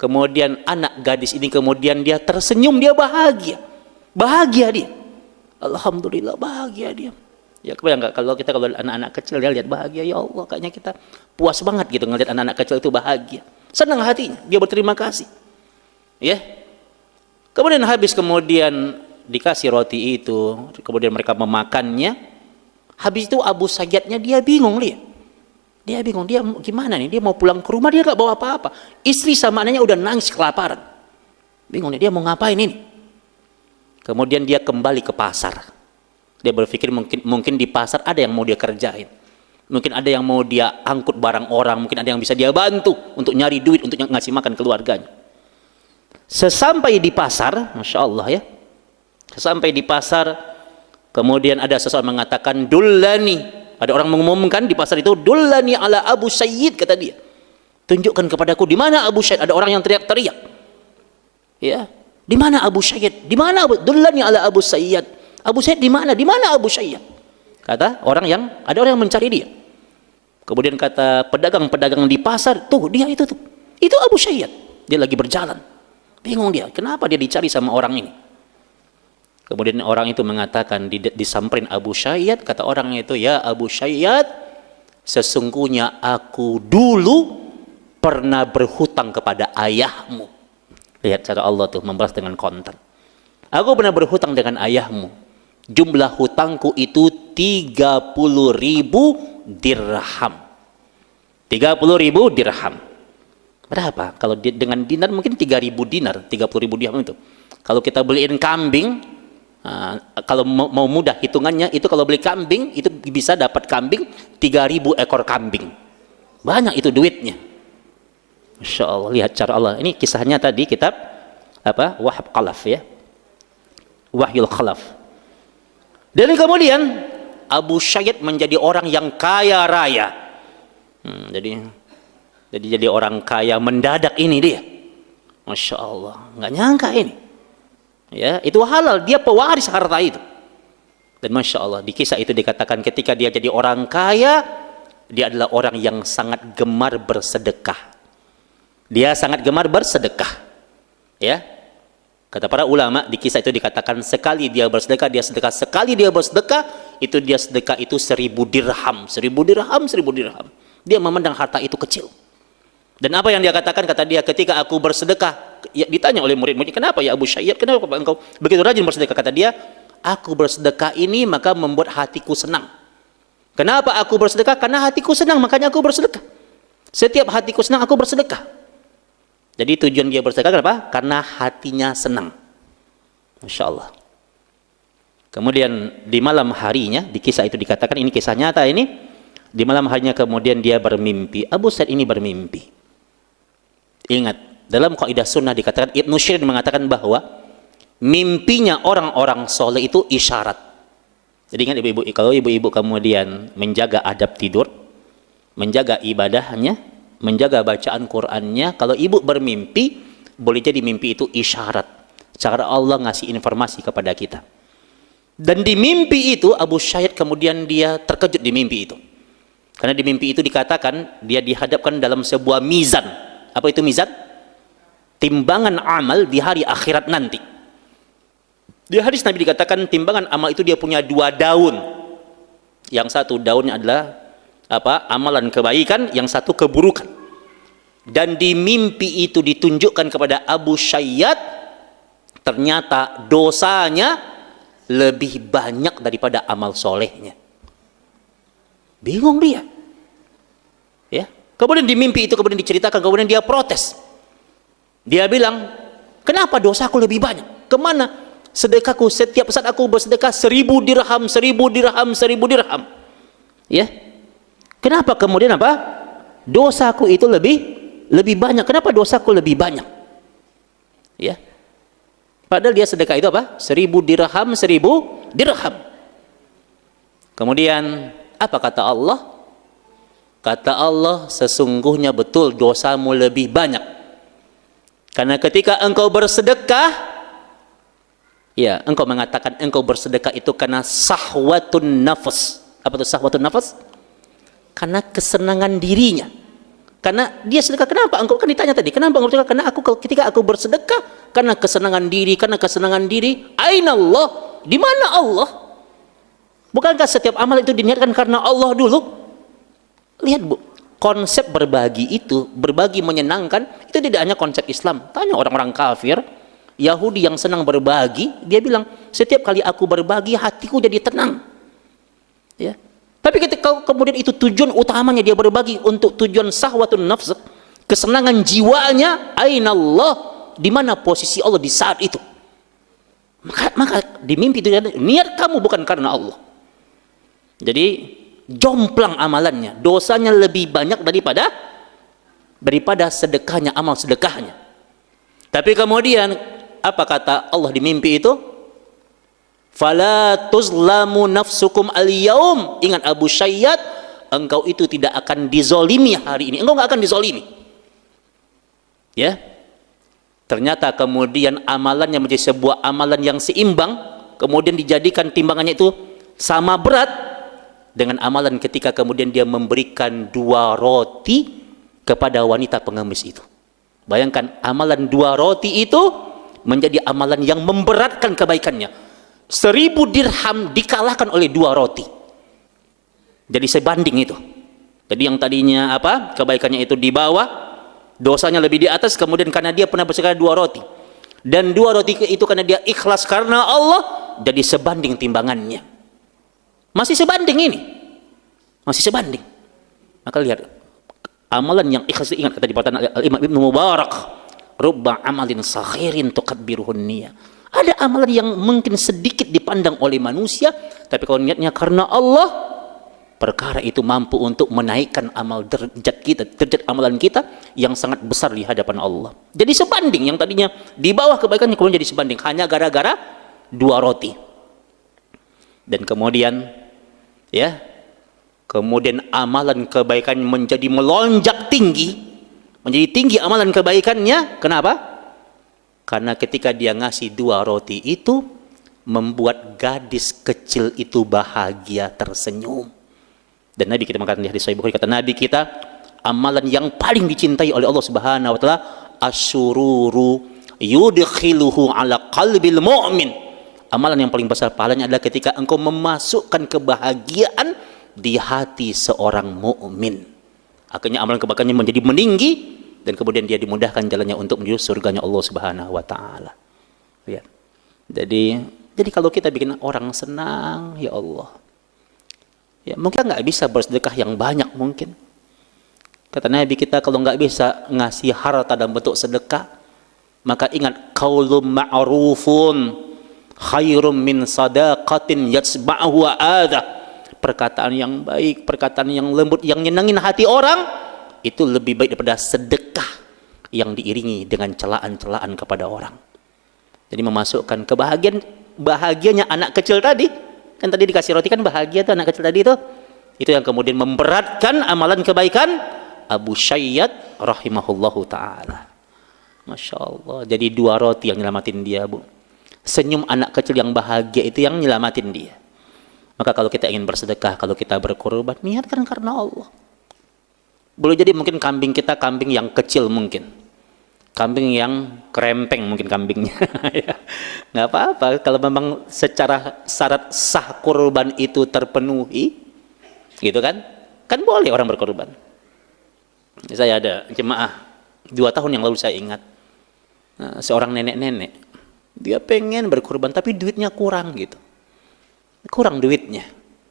Kemudian anak gadis ini kemudian dia tersenyum, dia bahagia. Bahagia dia. Alhamdulillah, bahagia dia. Ya kebayang enggak kalau anak-anak kecil dia lihat bahagia, ya Allah, kayaknya kita puas banget gitu ngelihat anak-anak kecil itu bahagia. Senang hatinya, dia berterima kasih. Ya. Kemudian kemudian dikasih roti itu, kemudian mereka memakannya. Habis itu Abu Sayyidnya dia bingung, dia bingung, dia gimana nih, dia mau pulang ke rumah, dia gak bawa apa-apa, istri sama anaknya udah nangis kelaparan, bingung nih, dia mau ngapain ini. Kemudian dia kembali ke pasar, dia berpikir mungkin di pasar ada yang mau dia kerjain, mungkin ada yang mau dia angkut barang orang, mungkin ada yang bisa dia bantu untuk nyari duit untuk ngasih makan keluarganya. Sesampai di pasar, Masya Allah ya, sesampai di pasar, kemudian ada seseorang mengatakan, dullani, ada orang mengumumkan di pasar itu, dullani ala Abu Sayyid, kata dia, tunjukkan kepadaku di mana Abu Sayyid. Ada orang yang teriak-teriak, ya, di mana Abu Sayyid, di mana dullani ala Abu Sayyid, Abu Sayyid di mana Abu Sayyid, kata ada orang yang mencari dia. Kemudian kata pedagang-pedagang di pasar, tuh dia itu Abu Sayyid, dia lagi berjalan, bingung dia, kenapa dia dicari sama orang ini. Kemudian orang itu mengatakan, disamperin Abu Sayyid, kata orang itu, ya Abu Sayyid, sesungguhnya aku dulu pernah berhutang kepada ayahmu. Lihat cara Allah tuh membalas dengan konten. Aku pernah berhutang dengan ayahmu. Jumlah hutangku itu 30.000 dirham. 30.000 dirham. Berapa? Kalau dengan dinar mungkin 3.000 dinar, 30.000 dirham itu. Kalau kita beliin kambing, kalau mau mudah hitungannya, itu kalau beli kambing itu bisa dapat kambing 3.000 ekor kambing. Banyak itu duitnya. Masya Allah, lihat cara Allah. Ini kisahnya tadi kitab apa? Wahab Khalaf ya. Wahyul Khalaf. Dan kemudian Abu Sayyid menjadi orang yang kaya raya. Jadi orang kaya mendadak ini dia. Masya Allah, nggak nyangka ini. Ya, itu halal, dia pewaris harta itu. Dan Masya Allah, di kisah itu dikatakan ketika dia jadi orang kaya, dia adalah orang yang sangat gemar bersedekah. Dia sangat gemar bersedekah. Ya, kata para ulama, di kisah itu dikatakan sekali dia bersedekah, sekali dia bersedekah, itu dia sedekah itu 1.000 dirham, 1.000 dirham. Dia memandang harta itu kecil. Dan apa yang dia katakan, kata dia, ketika aku bersedekah, ya, ditanya oleh murid-murid, kenapa ya Abu Sayyid, kenapa engkau begitu rajin bersedekah? Kata dia, aku bersedekah ini maka membuat hatiku senang. Kenapa aku bersedekah? Karena hatiku senang, makanya aku bersedekah. Setiap hatiku senang, aku bersedekah. Jadi tujuan dia bersedekah kenapa? Karena hatinya senang. Masya Allah. Kemudian di malam harinya, di kisah itu dikatakan, ini kisah nyata ini, di malam harinya kemudian dia bermimpi. Abu Sayyid ini bermimpi. Ingat, dalam kaidah sunnah dikatakan, Ibnu Syirin mengatakan bahwa mimpinya orang-orang soleh itu isyarat. Jadi ingat ibu-ibu, kalau ibu-ibu kemudian menjaga adab tidur, menjaga ibadahnya, menjaga bacaan Qur'annya, kalau ibu bermimpi, boleh jadi mimpi itu isyarat. Cara Allah ngasih informasi kepada kita. Dan di mimpi itu Abu Sayyid kemudian dia terkejut di mimpi itu. Karena di mimpi itu dikatakan dia dihadapkan dalam sebuah mizan. Apa itu mizan? Timbangan amal di hari akhirat nanti. Di hadis Nabi dikatakan timbangan amal itu dia punya 2 daun. Yang satu daunnya adalah amalan kebaikan, yang satu keburukan. Dan di mimpi itu ditunjukkan kepada Abu Syayyad, ternyata dosanya lebih banyak daripada amal solehnya. Bingung dia. Ya. Kemudian di mimpi itu kemudian diceritakan, kemudian dia protes. Dia bilang, kenapa dosaku lebih banyak? Kemana sedekahku? Setiap saat aku bersedekah 1000 dirham, 1000 dirham, 1000 dirham. Ya. Kenapa kemudian dosaku itu lebih banyak? Kenapa dosaku lebih banyak? Ya. Padahal dia sedekah itu 1000 dirham, 1000 dirham. Kemudian apa kata Allah? Kata Allah, sesungguhnya betul dosamu lebih banyak. Karena ketika engkau bersedekah, ya, engkau mengatakan engkau bersedekah itu karena sahwatun nafas. Apa itu sahwatun nafas? Karena kesenangan dirinya. Karena dia sedekah, kenapa? Engkau kan ditanya tadi, kenapa engkau bersedekah? Karena ketika aku bersedekah karena kesenangan diri, aina Allah? Di mana Allah? Bukankah setiap amal itu diniatkan karena Allah dulu? Lihat Bu, konsep berbagi itu, berbagi menyenangkan, itu tidak hanya konsep Islam. Tanya orang-orang kafir, Yahudi yang senang berbagi, dia bilang, setiap kali aku berbagi, hatiku jadi tenang. Ya. Tapi ketika kemudian itu tujuan utamanya dia berbagi untuk tujuan sahwatun nafs, kesenangan jiwanya, aina Allah? Di mana posisi Allah di saat itu? Maka di mimpi itu niat kamu bukan karena Allah. Jadi jomplang amalannya, dosanya lebih banyak daripada sedekahnya, amal sedekahnya. Tapi kemudian apa kata Allah di mimpi itu? Fala tuzlamu nafsukum al-yaum. Ingat Abu Syayyad, engkau itu tidak akan dizolimi hari ini. Engkau nggak akan dizolimi. Ya. Ternyata kemudian amalannya menjadi sebuah amalan yang seimbang, kemudian dijadikan timbangannya itu sama berat dengan amalan ketika kemudian dia memberikan 2 roti kepada wanita pengemis itu. Bayangkan amalan 2 roti itu menjadi amalan yang memberatkan kebaikannya. 1000 dirham dikalahkan oleh 2 roti. Jadi sebanding itu. Jadi yang tadinya kebaikannya itu di bawah, dosanya lebih di atas, kemudian karena dia pernah bersedekah 2 roti. Dan 2 roti itu karena dia ikhlas karena Allah, jadi sebanding timbangannya. Masih sebanding ini. Masih sebanding. Maka lihat, amalan yang ikhlas, ingat kata di perkataan Imam Ibnu Mubarak, rubba amalin sakhirin tukabbiruhun niyah. Ada amalan yang mungkin sedikit dipandang oleh manusia, tapi kalau niatnya karena Allah, perkara itu mampu untuk menaikkan amal derajat amalan kita yang sangat besar di hadapan Allah. Jadi sebanding, yang tadinya di bawah kebaikannya kemudian jadi sebanding hanya gara-gara 2 roti. Dan kemudian kemudian amalan kebaikan menjadi melonjak tinggi, menjadi tinggi amalan kebaikannya. Kenapa? Karena ketika dia ngasih 2 roti itu, membuat gadis kecil itu bahagia tersenyum. Dan Nabi kita mengatakan di hadis Sahih Bukhari, kata Nabi kita, amalan yang paling dicintai oleh Allah Subhanahu wa taala, asyururu yudkhiluhu ala qalbil mu'min. Amalan yang paling besar pahalanya adalah ketika engkau memasukkan kebahagiaan di hati seorang mukmin. Akhirnya amalan kebaikannya menjadi meninggi dan kemudian dia dimudahkan jalannya untuk menuju surganya Allah Subhanahu wa taala. Lihat. Jadi kalau kita bikin orang senang, ya Allah. Ya, mungkin nggak bisa bersedekah yang banyak mungkin. Kata Nabi kita, kalau nggak bisa ngasih harta dalam bentuk sedekah, maka ingat, qaulun ma'rufun khairum min sadaqatin yatsba'uhu adha. Perkataan yang baik, perkataan yang lembut, yang nyenangin hati orang, itu lebih baik daripada sedekah yang diiringi dengan celaan-celaan kepada orang. Jadi memasukkan bahagianya anak kecil tadi, kan tadi dikasih roti kan bahagia tuh anak kecil tadi itu yang kemudian memberatkan amalan kebaikan Abu Syayyad rahimahullahu ta'ala. Masya Allah, jadi 2 roti yang nyelamatin dia, Bu. Senyum anak kecil yang bahagia itu yang nyelamatin dia. Maka kalau kita ingin bersedekah, kalau kita berkorban, niatkan karena Allah. Boleh jadi mungkin kambing kita kambing yang kecil mungkin. kambing yang kerempeng mungkin kambingnya. Ya, nggak apa-apa kalau memang secara syarat sah kurban itu terpenuhi, gitu kan boleh orang berkorban. Saya ada jemaah 2 tahun yang lalu saya ingat, seorang nenek-nenek dia pengen berkorban tapi duitnya kurang gitu, kurang duitnya,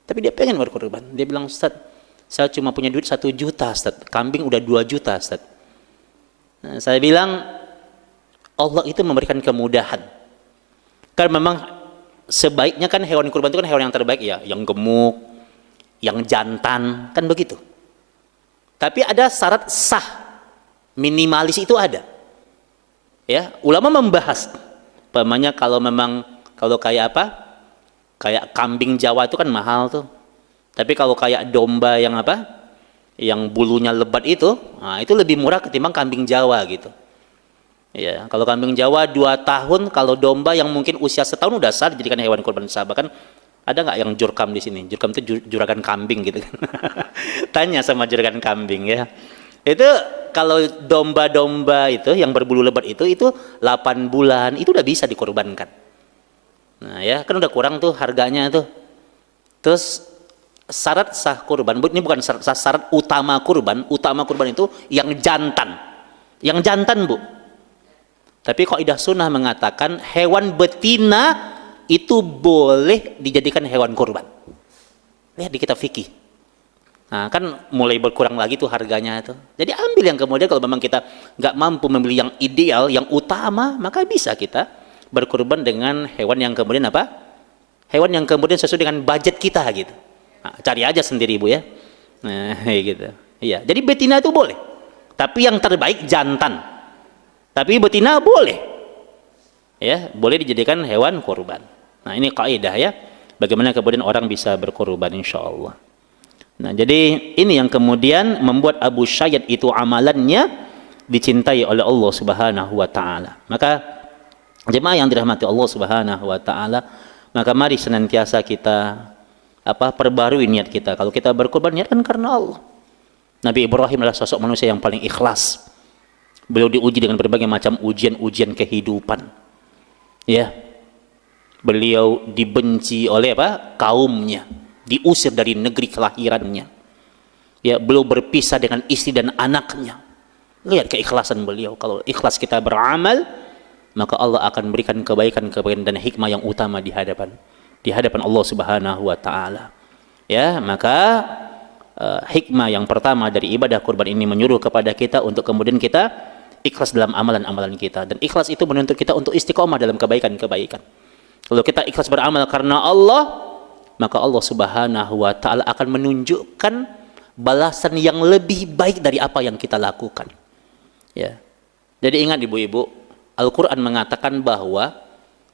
tapi dia pengen berkorban. Dia bilang, Ustaz, saya cuma punya duit 1 juta Ustaz, kambing udah 2 juta Ustaz. Nah, saya bilang Allah itu memberikan kemudahan. Kan memang sebaiknya kan hewan kurban itu kan hewan yang terbaik ya, yang gemuk, yang jantan, kan begitu. Tapi ada syarat sah, minimalis itu ada. Ya, ulama membahas, umpamanya kalau memang kalau kayak apa? Kayak kambing Jawa itu kan mahal tuh. Tapi kalau kayak domba yang apa? Yang bulunya lebat itu, nah itu lebih murah ketimbang kambing Jawa gitu. Ya, kalau kambing Jawa 2 tahun, kalau domba yang mungkin usia setahun udah sah dijadikan hewan kurban sah. Bahkan ada nggak yang jurkam di sini? Jurkam itu juragan kambing gitu kan. Tanya sama juragan kambing ya. Itu kalau domba-domba itu yang berbulu lebat itu 8 bulan itu udah bisa dikorbankan. Nah ya, kan udah kurang tuh harganya tuh. Terus syarat sah kurban, ini bukan syarat utama kurban. Utama kurban itu yang jantan. Yang jantan, Bu. Tapi kaidah sunnah mengatakan hewan betina itu boleh dijadikan hewan kurban. Lihat di kitab fikih. Nah, kan mulai berkurang lagi tuh harganya tuh. Jadi ambil yang kemudian kalau memang kita nggak mampu membeli yang ideal, yang utama, maka bisa kita berkurban dengan hewan yang kemudian apa? Hewan yang kemudian sesuai dengan budget kita gitu. Nah, cari aja sendiri Bu ya. Nah, gitu. Iya. Jadi betina itu boleh. Tapi yang terbaik jantan. Tapi betina boleh. Ya, boleh dijadikan hewan kurban. Nah, ini kaidah ya. Bagaimana kemudian orang bisa berkorban insyaallah. Nah, jadi ini yang kemudian membuat Abu Syaid itu amalannya dicintai oleh Allah Subhanahu wa taala. Maka jemaah yang dirahmati Allah Subhanahu wa taala, maka mari senantiasa kita perbarui niat kita. Kalau kita berkorban niatkan karena Allah. Nabi Ibrahim adalah sosok manusia yang paling ikhlas. Beliau diuji dengan berbagai macam ujian-ujian kehidupan. Ya. Beliau dibenci oleh kaumnya, diusir dari negeri kelahirannya. Ya, beliau berpisah dengan istri dan anaknya. Lihat keikhlasan beliau. Kalau ikhlas kita beramal, maka Allah akan berikan kebaikan-kebaikan dan hikmah yang utama di hadapan Allah Subhanahu wa taala. Ya, maka hikmah yang pertama dari ibadah kurban ini menyuruh kepada kita untuk kemudian kita ikhlas dalam amalan-amalan kita, dan ikhlas itu menuntut kita untuk istiqomah dalam kebaikan-kebaikan. Kalau kita ikhlas beramal karena Allah, maka Allah Subhanahu wa taala akan menunjukkan balasan yang lebih baik dari apa yang kita lakukan. Ya. Jadi ingat ibu-ibu, Al-Qur'an mengatakan bahwa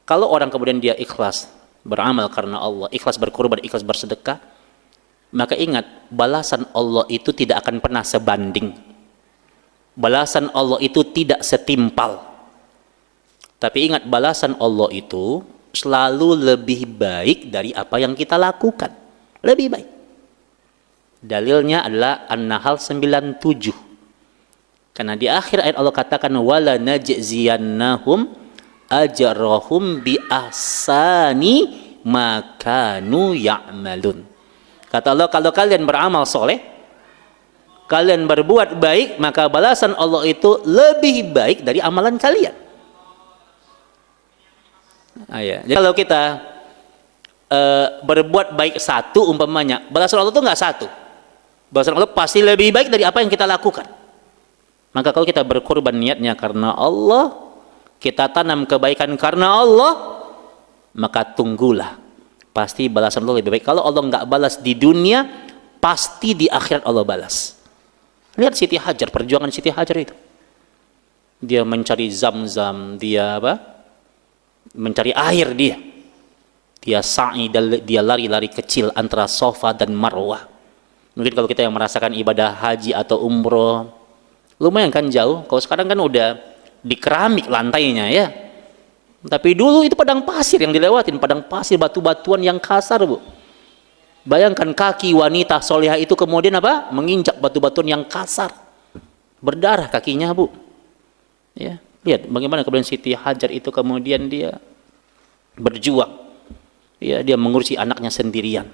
kalau orang kemudian dia ikhlas beramal karena Allah, ikhlas berkorban, ikhlas bersedekah, maka ingat balasan Allah itu tidak akan pernah sebanding. Balasan Allah itu tidak setimpal. Tapi ingat balasan Allah itu selalu lebih baik dari apa yang kita lakukan. Lebih baik. Dalilnya adalah An-Nahl 97. Karena di akhir ayat Allah katakan wala najziyannahum ajrahum bi ahsani ma kanu ya'malun. Kata Allah, kalau kalian beramal soleh, kalian berbuat baik, maka balasan Allah itu lebih baik dari amalan kalian. Jadi kalau kita berbuat baik satu umpamanya, balasan Allah itu nggak satu. Balasan Allah pasti lebih baik dari apa yang kita lakukan. Maka kalau kita berkorban niatnya karena Allah, kita tanam kebaikan karena Allah, maka tunggulah. Pasti balasan Allah lebih baik. Kalau Allah nggak balas di dunia, pasti di akhirat Allah balas. Lihat Siti Hajar, perjuangan Siti Hajar itu. Dia mencari zam-zam, dia mencari air dia. Dia sa'i, dia lari-lari kecil antara Safa dan Marwah. Mungkin kalau kita yang merasakan ibadah haji atau umroh, lumayan kan jauh. Kalau sekarang kan udah di keramik lantainya ya. Tapi dulu itu padang pasir yang dilewatin, padang pasir batu-batuan yang kasar, Bu. Bayangkan kaki wanita solehah itu kemudian menginjak batu-batuan yang kasar. Berdarah kakinya, Bu. Ya, lihat bagaimana kemudian Siti Hajar itu kemudian dia berjuang. Ya, dia mengurusi anaknya sendirian.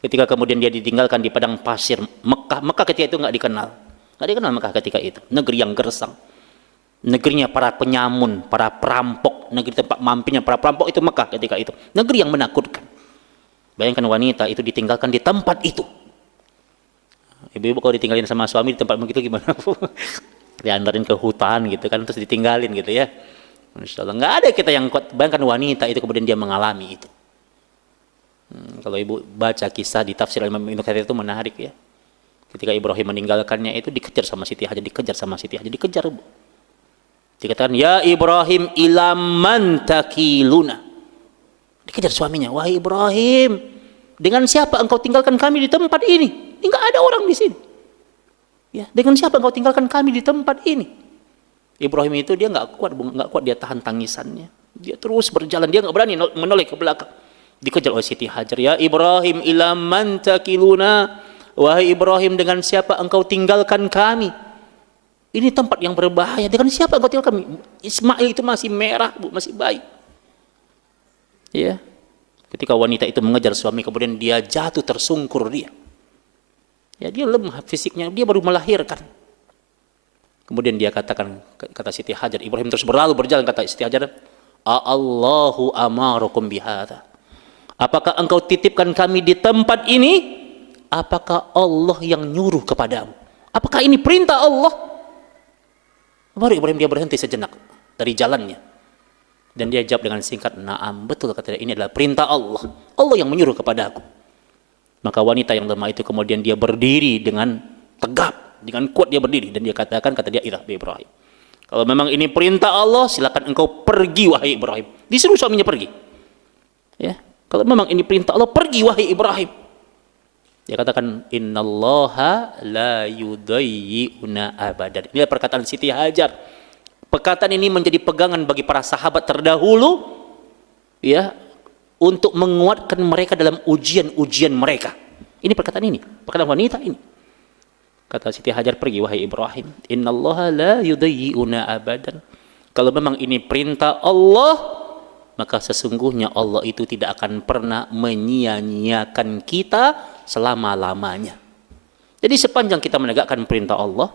Ketika kemudian dia ditinggalkan di padang pasir Mekah, Mekah ketika itu nggak dikenal Mekah ketika itu, negeri yang gersang, negerinya para penyamun, para perampok, negeri tempat mampirnya para perampok itu Mekah ketika itu, negeri yang menakutkan. Bayangkan wanita itu ditinggalkan di tempat itu. Ibu-ibu kalau ditinggalin sama suami di tempat begitu gimana? Diantarin ke hutan gitu kan, terus ditinggalin gitu ya. Masya Allah, nggak ada kita yang kuat. Bayangkan wanita itu kemudian dia mengalami itu. Kalau ibu baca kisah di tafsir Imam Ibnu Katsir itu menarik ya. Ketika Ibrahim meninggalkannya itu dikejar sama Siti Hajar, dikejar bu. Dikatakan, ya Ibrahim ilaman takiluna. Dikejar suaminya, wahai Ibrahim, dengan siapa engkau tinggalkan kami di tempat ini? Ini nggak ada orang di sini. Ya, dengan siapa engkau tinggalkan kami di tempat ini? Ibrahim itu dia nggak kuat dia tahan tangisannya. Dia terus berjalan, dia nggak berani menoleh ke belakang. Dikejar oleh Siti Hajar, ya Ibrahim ilaman takiluna, wahai Ibrahim dengan siapa engkau tinggalkan kami? Ini tempat yang berbahaya, dengan siapa engkau tinggalkan kami? Ismail itu masih merah bu, masih bayi. Ya, ketika wanita itu mengejar suami kemudian dia jatuh tersungkur dia. Ya, dia lemah fisiknya, dia baru melahirkan. Kemudian dia katakan, kata Siti Hajar, Ibrahim terus berjalan, kata Siti Hajar, Allahu amarukum bihadza. Apakah engkau titipkan kami di tempat ini? Apakah Allah yang nyuruh kepadamu? Apakah ini perintah Allah? Baru Ibrahim dia berhenti sejenak dari jalannya. Dan dia jawab dengan singkat, na'am, betul kata dia, ini adalah perintah Allah. Allah yang menyuruh kepadaku. Maka wanita yang lemah itu kemudian dia berdiri dengan tegap, dengan kuat dia berdiri. Dan dia katakan, kata dia, idhab Ibrahim. Kalau memang ini perintah Allah, silakan engkau pergi wahai Ibrahim. Disuruh suaminya pergi. Ya. Kalau memang ini perintah Allah, pergi wahai Ibrahim. Dia katakan, innallaha la yudayyi'una abadan. Inilah perkataan Siti Hajar. Perkataan ini menjadi pegangan bagi para sahabat terdahulu, ya, untuk menguatkan mereka dalam ujian-ujian mereka. Ini perkataan ini, perkataan wanita ini. Kata Siti Hajar, pergi wahai Ibrahim. Innallaha la yudayyi'una abadan. Kalau memang ini perintah Allah, maka sesungguhnya Allah itu tidak akan pernah menyia-nyiakan kita selama-lamanya. Jadi sepanjang kita menegakkan perintah Allah,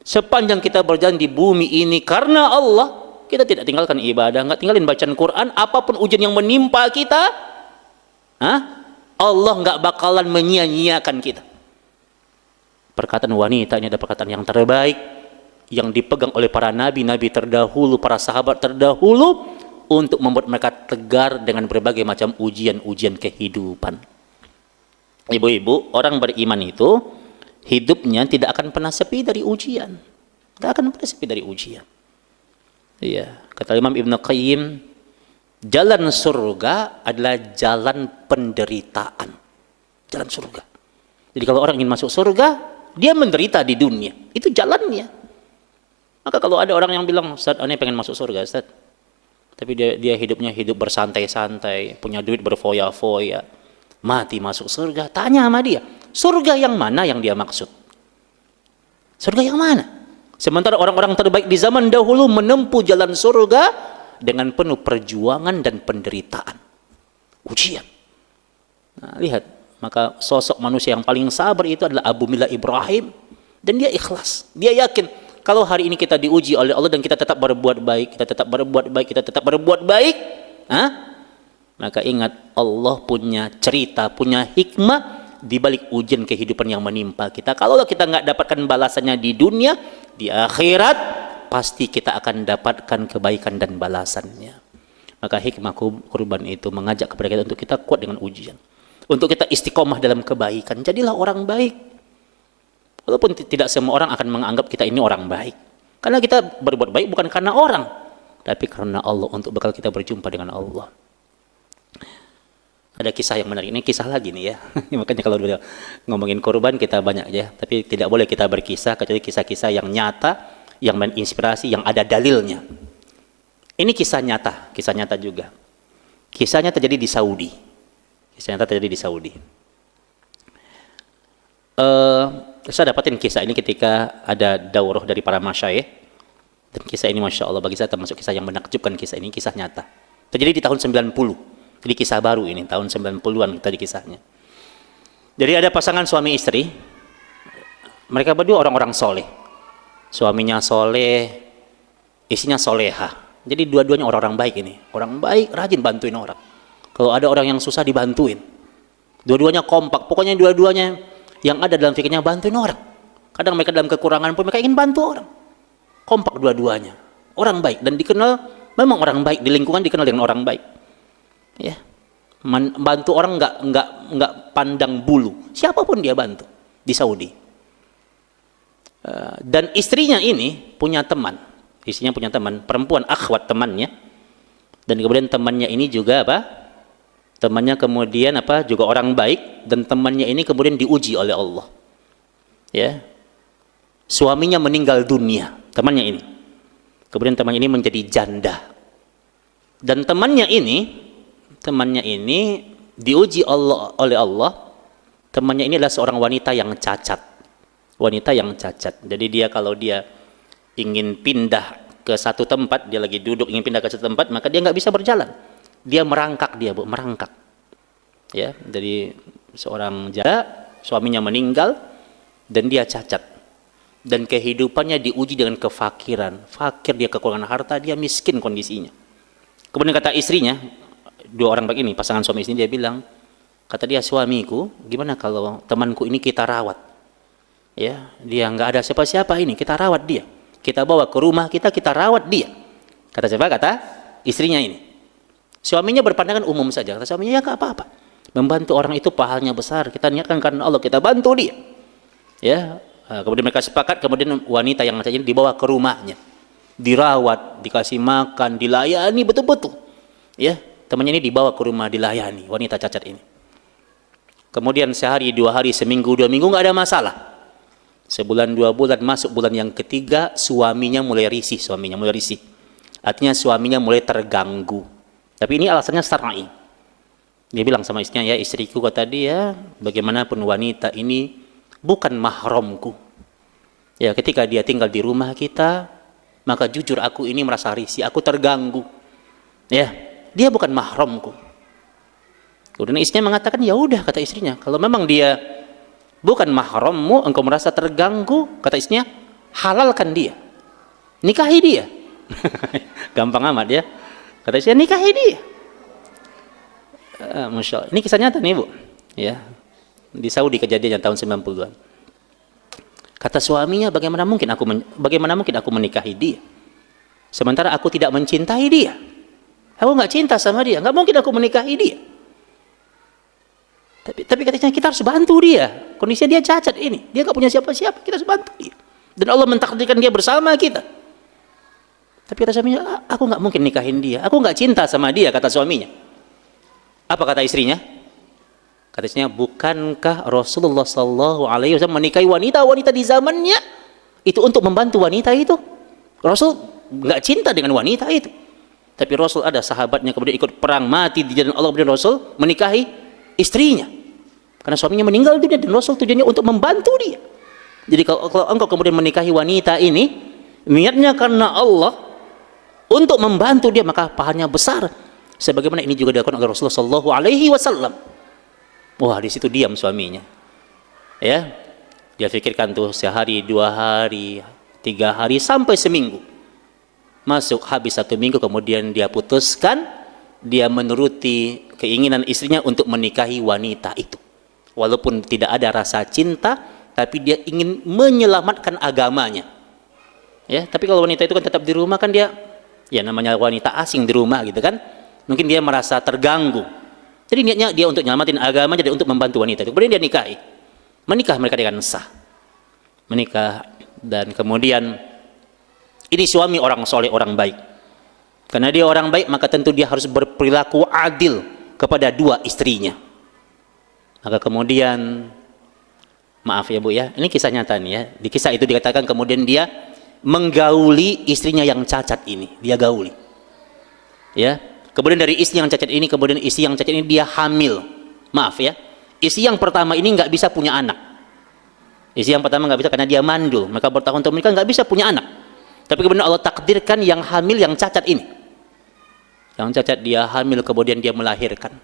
sepanjang kita berjalan di bumi ini karena Allah, kita tidak tinggalkan ibadah, nggak tinggalin bacaan Quran, apapun ujian yang menimpa kita, Allah nggak bakalan menyia-nyiakan kita. Perkataan wanita ini adalah perkataan yang terbaik, yang dipegang oleh para nabi-nabi terdahulu, para sahabat terdahulu, untuk membuat mereka tegar dengan berbagai macam ujian-ujian kehidupan. Ibu-ibu, orang beriman itu hidupnya tidak akan pernah sepi dari ujian. Tidak akan pernah sepi dari ujian. Iya, kata Imam Ibnu Qayyim, jalan surga adalah jalan penderitaan. Jalan surga. Jadi kalau orang ingin masuk surga, dia menderita di dunia. Itu jalannya. Maka kalau ada orang yang bilang, Ustaz, aneh pengen masuk surga, Ustaz. Tapi dia hidupnya hidup bersantai-santai, punya duit berfoya-foya, mati masuk surga. Tanya sama dia, surga yang mana yang dia maksud? Surga yang mana? Sementara orang-orang terbaik di zaman dahulu menempuh jalan surga dengan penuh perjuangan dan penderitaan, ujian. Nah, lihat, maka sosok manusia yang paling sabar itu adalah Abu Mila Ibrahim, dan dia ikhlas, dia yakin. Kalau hari ini kita diuji oleh Allah dan kita tetap berbuat baik, kita tetap berbuat baik, maka ingat Allah punya cerita, punya hikmah di balik ujian kehidupan yang menimpa kita. Kalau kita nggak dapatkan balasannya di dunia, di akhirat pasti kita akan dapatkan kebaikan dan balasannya. Maka hikmah kurban itu mengajak kepada kita untuk kita kuat dengan ujian, untuk kita istiqomah dalam kebaikan. Jadilah orang baik. Walaupun tidak semua orang akan menganggap kita ini orang baik. Karena kita berbuat baik bukan karena orang, tapi karena Allah, untuk bekal kita berjumpa dengan Allah. Ada kisah yang menarik, ini kisah lagi nih ya. Makanya kalau udah ngomongin kurban kita banyak ya, tapi tidak boleh kita berkisah kecuali kisah-kisah yang nyata, yang menginspirasi, yang ada dalilnya. Ini kisah nyata juga. Kisahnya terjadi di Saudi. Saya dapatin kisah ini ketika ada daurah dari para masyayikh Dan kisah ini Masya Allah bagi saya termasuk kisah yang menakjubkan. Kisah ini kisah nyata. Terjadi di tahun 90. Jadi kisah baru ini, tahun 90-an tadi kisahnya. Jadi ada pasangan suami istri. Mereka berdua orang-orang soleh. Suaminya soleh, istrinya soleha. Jadi dua-duanya orang-orang baik ini. Orang baik, rajin bantuin orang. Kalau ada orang yang susah dibantuin. Dua-duanya kompak. Pokoknya dua-duanya yang ada dalam fikirnya bantuin orang. Kadang mereka dalam kekurangan pun mereka ingin bantu orang. Kompak dua-duanya. Orang baik dan dikenal memang orang baik, di lingkungan dikenal dengan orang baik. Ya. Bantu orang enggak pandang bulu. Siapapun dia bantu di Saudi. Dan istrinya ini punya teman. Istrinya punya teman, perempuan akhwat temannya. Dan kemudian temannya ini juga apa? Temannya kemudian apa? Juga orang baik dan temannya ini kemudian diuji oleh Allah. Ya. Suaminya meninggal dunia, temannya ini. Kemudian temannya ini menjadi janda. Dan temannya ini diuji oleh Allah. Temannya ini adalah seorang wanita yang cacat. Wanita yang cacat. Jadi dia kalau dia ingin pindah ke satu tempat, dia lagi duduk ingin pindah ke satu tempat, maka dia nggak bisa berjalan. Dia merangkak dia, Bu, merangkak. Ya, dari seorang janda, suaminya meninggal dan dia cacat. Dan kehidupannya diuji dengan kefakiran. Fakir, dia kekurangan harta, dia miskin kondisinya. Kemudian kata istrinya, dua orang begini, pasangan suami istri, dia bilang, kata dia, suamiku, gimana kalau temanku ini kita rawat? Ya, dia nggak ada siapa-siapa ini, kita rawat dia. Kita bawa ke rumah kita rawat dia. Kata siapa? Kata istrinya ini. Suaminya berpandangan umum saja. Kata suaminya, ya nggak apa-apa. Membantu orang itu pahalanya besar. Kita niatkan karena Allah, kita bantu dia. Ya. Kemudian mereka sepakat, kemudian wanita yang cacat ini dibawa ke rumahnya, dirawat, dikasih makan, dilayani betul-betul. Ya, temannya ini dibawa ke rumah, dilayani, wanita cacat ini. Kemudian sehari, 2 hari, seminggu, 2 minggu nggak ada masalah. Sebulan, 2 bulan, masuk bulan yang ketiga, suaminya mulai risih, Artinya suaminya mulai terganggu. Tapi ini alasannya syar'i. Dia bilang sama istrinya, ya istriku, kata dia, bagaimanapun wanita ini bukan mahramku. Ya, ketika dia tinggal di rumah kita, maka jujur aku ini merasa risih, aku terganggu. Ya, dia bukan mahramku. Kemudian istrinya mengatakan, ya udah, kata istrinya, kalau memang dia bukan mahrammu, engkau merasa terganggu, kata istrinya, halalkan dia. Nikahi dia. Gampang amat ya. Kata istrinya, nikahi dia. Masya Allah. Ini kisah nyata nih, Bu. Ya. Di Saudi kejadiannya tahun 90-an. Kata suaminya, bagaimana mungkin aku menikahi dia? Sementara aku tidak mencintai dia. Aku nggak cinta sama dia, nggak mungkin aku menikahi dia. Tapi katanya kita harus bantu dia. Kondisinya dia cacat ini, dia nggak punya siapa-siapa, kita harus bantu dia. Dan Allah mentakdirkan dia bersama kita. Tapi kata suaminya, aku nggak mungkin nikahin dia. Aku nggak cinta sama dia, kata suaminya. Apa kata istrinya? Katanya, bukankah Rasulullah SAW menikahi wanita-wanita di zamannya itu untuk membantu wanita itu? Rasul nggak cinta dengan wanita itu. Tapi Rasul ada sahabatnya kemudian ikut perang, mati di jalan Allah, kemudian Rasul menikahi istrinya. Karena suaminya meninggal dunia dan Rasul tujuannya untuk membantu dia. Jadi kalau engkau kemudian menikahi wanita ini, niatnya karena Allah untuk membantu dia, maka pahalanya besar. Sebagaimana ini juga dilakukan oleh Rasulullah SAW. Wah, di situ diam suaminya. Ya, dia pikirkan tuh sehari, 2 hari, 3 hari, sampai seminggu. Masuk habis 1 minggu, kemudian dia putuskan, dia menuruti keinginan istrinya untuk menikahi wanita itu. Walaupun tidak ada rasa cinta, tapi dia ingin menyelamatkan agamanya. Ya, tapi kalau wanita itu kan tetap di rumah, kan dia, ya namanya wanita asing di rumah gitu kan, mungkin dia merasa terganggu. Jadi niatnya dia untuk nyelamatin agama, jadi untuk membantu wanita itu. Kemudian dia nikahi. Menikah mereka dengan sah. Menikah dan kemudian ini suami orang soleh, orang baik. Karena dia orang baik, maka tentu dia harus berperilaku adil kepada 2 istrinya. Maka kemudian, maaf ya Bu ya, ini kisah nyata nih ya. Di kisah itu dikatakan kemudian dia menggauli istrinya yang cacat ini. Dia gauli. Ya. Kemudian dari istri yang cacat ini, kemudian istri yang cacat ini dia hamil. Maaf ya, istri yang pertama ini nggak bisa punya anak. Istri yang pertama nggak bisa karena dia mandul. Maka bertahun-tahun menikah nggak bisa punya anak. Tapi kemudian Allah takdirkan yang hamil yang cacat ini. Yang cacat dia hamil kemudian dia melahirkan.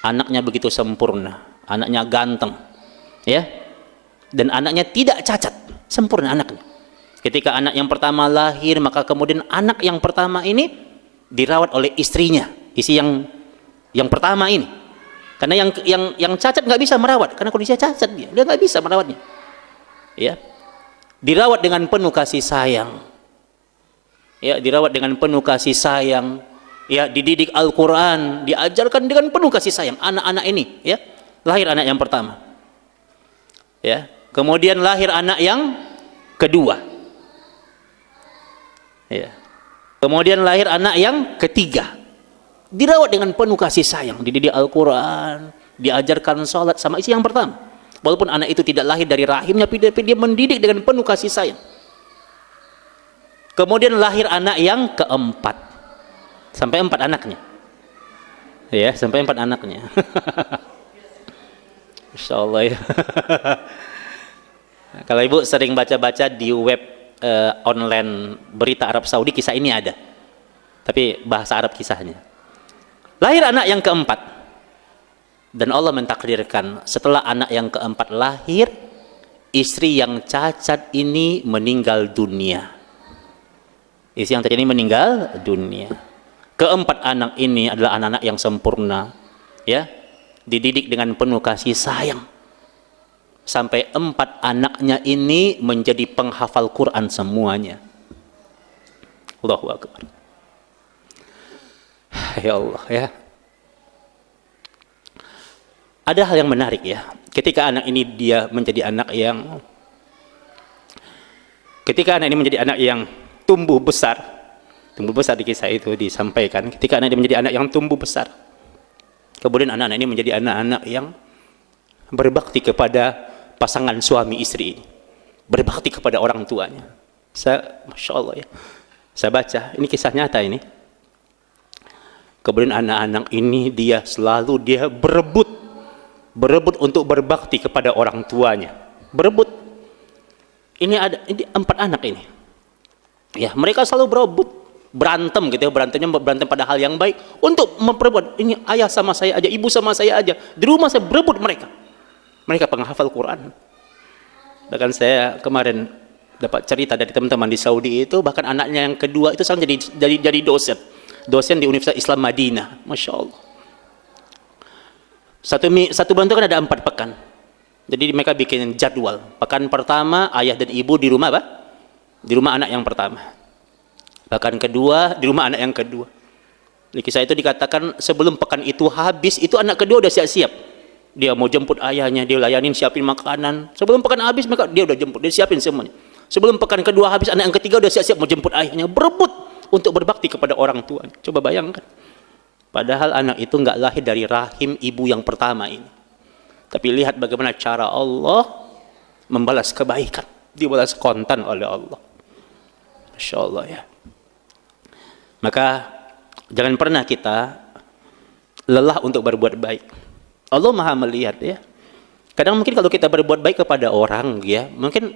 Anaknya begitu sempurna, anaknya ganteng. Ya. Dan anaknya tidak cacat, sempurna anaknya. Ketika anak yang pertama lahir, maka kemudian anak yang pertama ini dirawat oleh istrinya, istri yang pertama ini. Karena yang cacat nggak bisa merawat, karena kondisinya cacat dia nggak bisa merawatnya. Ya, dirawat dengan penuh kasih sayang. Ya, dirawat dengan penuh kasih sayang. Ya, dididik Al-Quran, diajarkan dengan penuh kasih sayang. Anak-anak ini, ya, lahir anak yang pertama. Ya, kemudian lahir anak yang kedua. Ya. Kemudian lahir anak yang ketiga. Dirawat dengan penuh kasih sayang, dididik Al-Quran, diajarkan sholat sama istri yang pertama. Walaupun anak itu tidak lahir dari rahimnya, tapi dia mendidik dengan penuh kasih sayang. Kemudian lahir anak yang keempat. Sampai 4 anaknya. Ya, sampai 4 anaknya. Masya Allah ya. Kalau ibu sering baca-baca di web online berita Arab Saudi, kisah ini ada, tapi bahasa Arab kisahnya. Lahir anak yang keempat, dan Allah mentakdirkan setelah anak yang keempat lahir, istri yang cacat ini meninggal dunia. Istri yang cacat ini meninggal dunia. Keempat anak ini adalah anak-anak yang sempurna, ya, dididik dengan penuh kasih sayang. Sampai 4 anaknya ini menjadi penghafal Quran semuanya. Allahu Akbar. Ya Allah ya. Ada hal yang menarik ya. Ketika anak ini menjadi anak yang tumbuh besar di kisah itu disampaikan. Ketika anak ini menjadi anak yang tumbuh besar, kemudian anak-anak ini menjadi anak-anak yang berbakti kepada pasangan suami istri ini, berbakti kepada orang tuanya. Masya Allah ya, saya baca ini kisah nyata ini. Kemudian anak-anak ini dia berebut untuk berbakti kepada orang tuanya, berebut. Ini 4 anak ini, ya, mereka selalu berebut, berantem gitu ya, berantem pada hal yang baik untuk memperbuat. Ini ayah sama saya aja, ibu sama saya aja, di rumah saya berebut mereka penghafal Quran. Bahkan saya kemarin dapat cerita dari teman-teman di Saudi itu, bahkan anaknya yang kedua itu sekarang jadi dosen di Universitas Islam Madinah. Masya Allah. Satu bulan itu kan ada 4 pekan. Jadi mereka bikin jadwal. Pekan pertama ayah dan ibu di rumah apa? Di rumah anak yang pertama. Pekan kedua di rumah anak yang kedua. Di kisah itu dikatakan sebelum pekan itu habis, itu anak kedua udah siap-siap. Dia mau jemput ayahnya, dia layanin, siapin makanan. Sebelum pekan habis, dia udah jemput, dia siapin semuanya. Sebelum pekan kedua habis, anak yang ketiga udah siap-siap mau jemput ayahnya, berebut untuk berbakti kepada orang tua. Coba bayangkan. Padahal anak itu nggak lahir dari rahim ibu yang pertama ini. Tapi lihat bagaimana cara Allah membalas kebaikan. Dibalas kontan oleh Allah. Masya Allah ya. Maka jangan pernah kita lelah untuk berbuat baik. Allah Maha melihat ya. Kadang mungkin kalau kita berbuat baik kepada orang ya, mungkin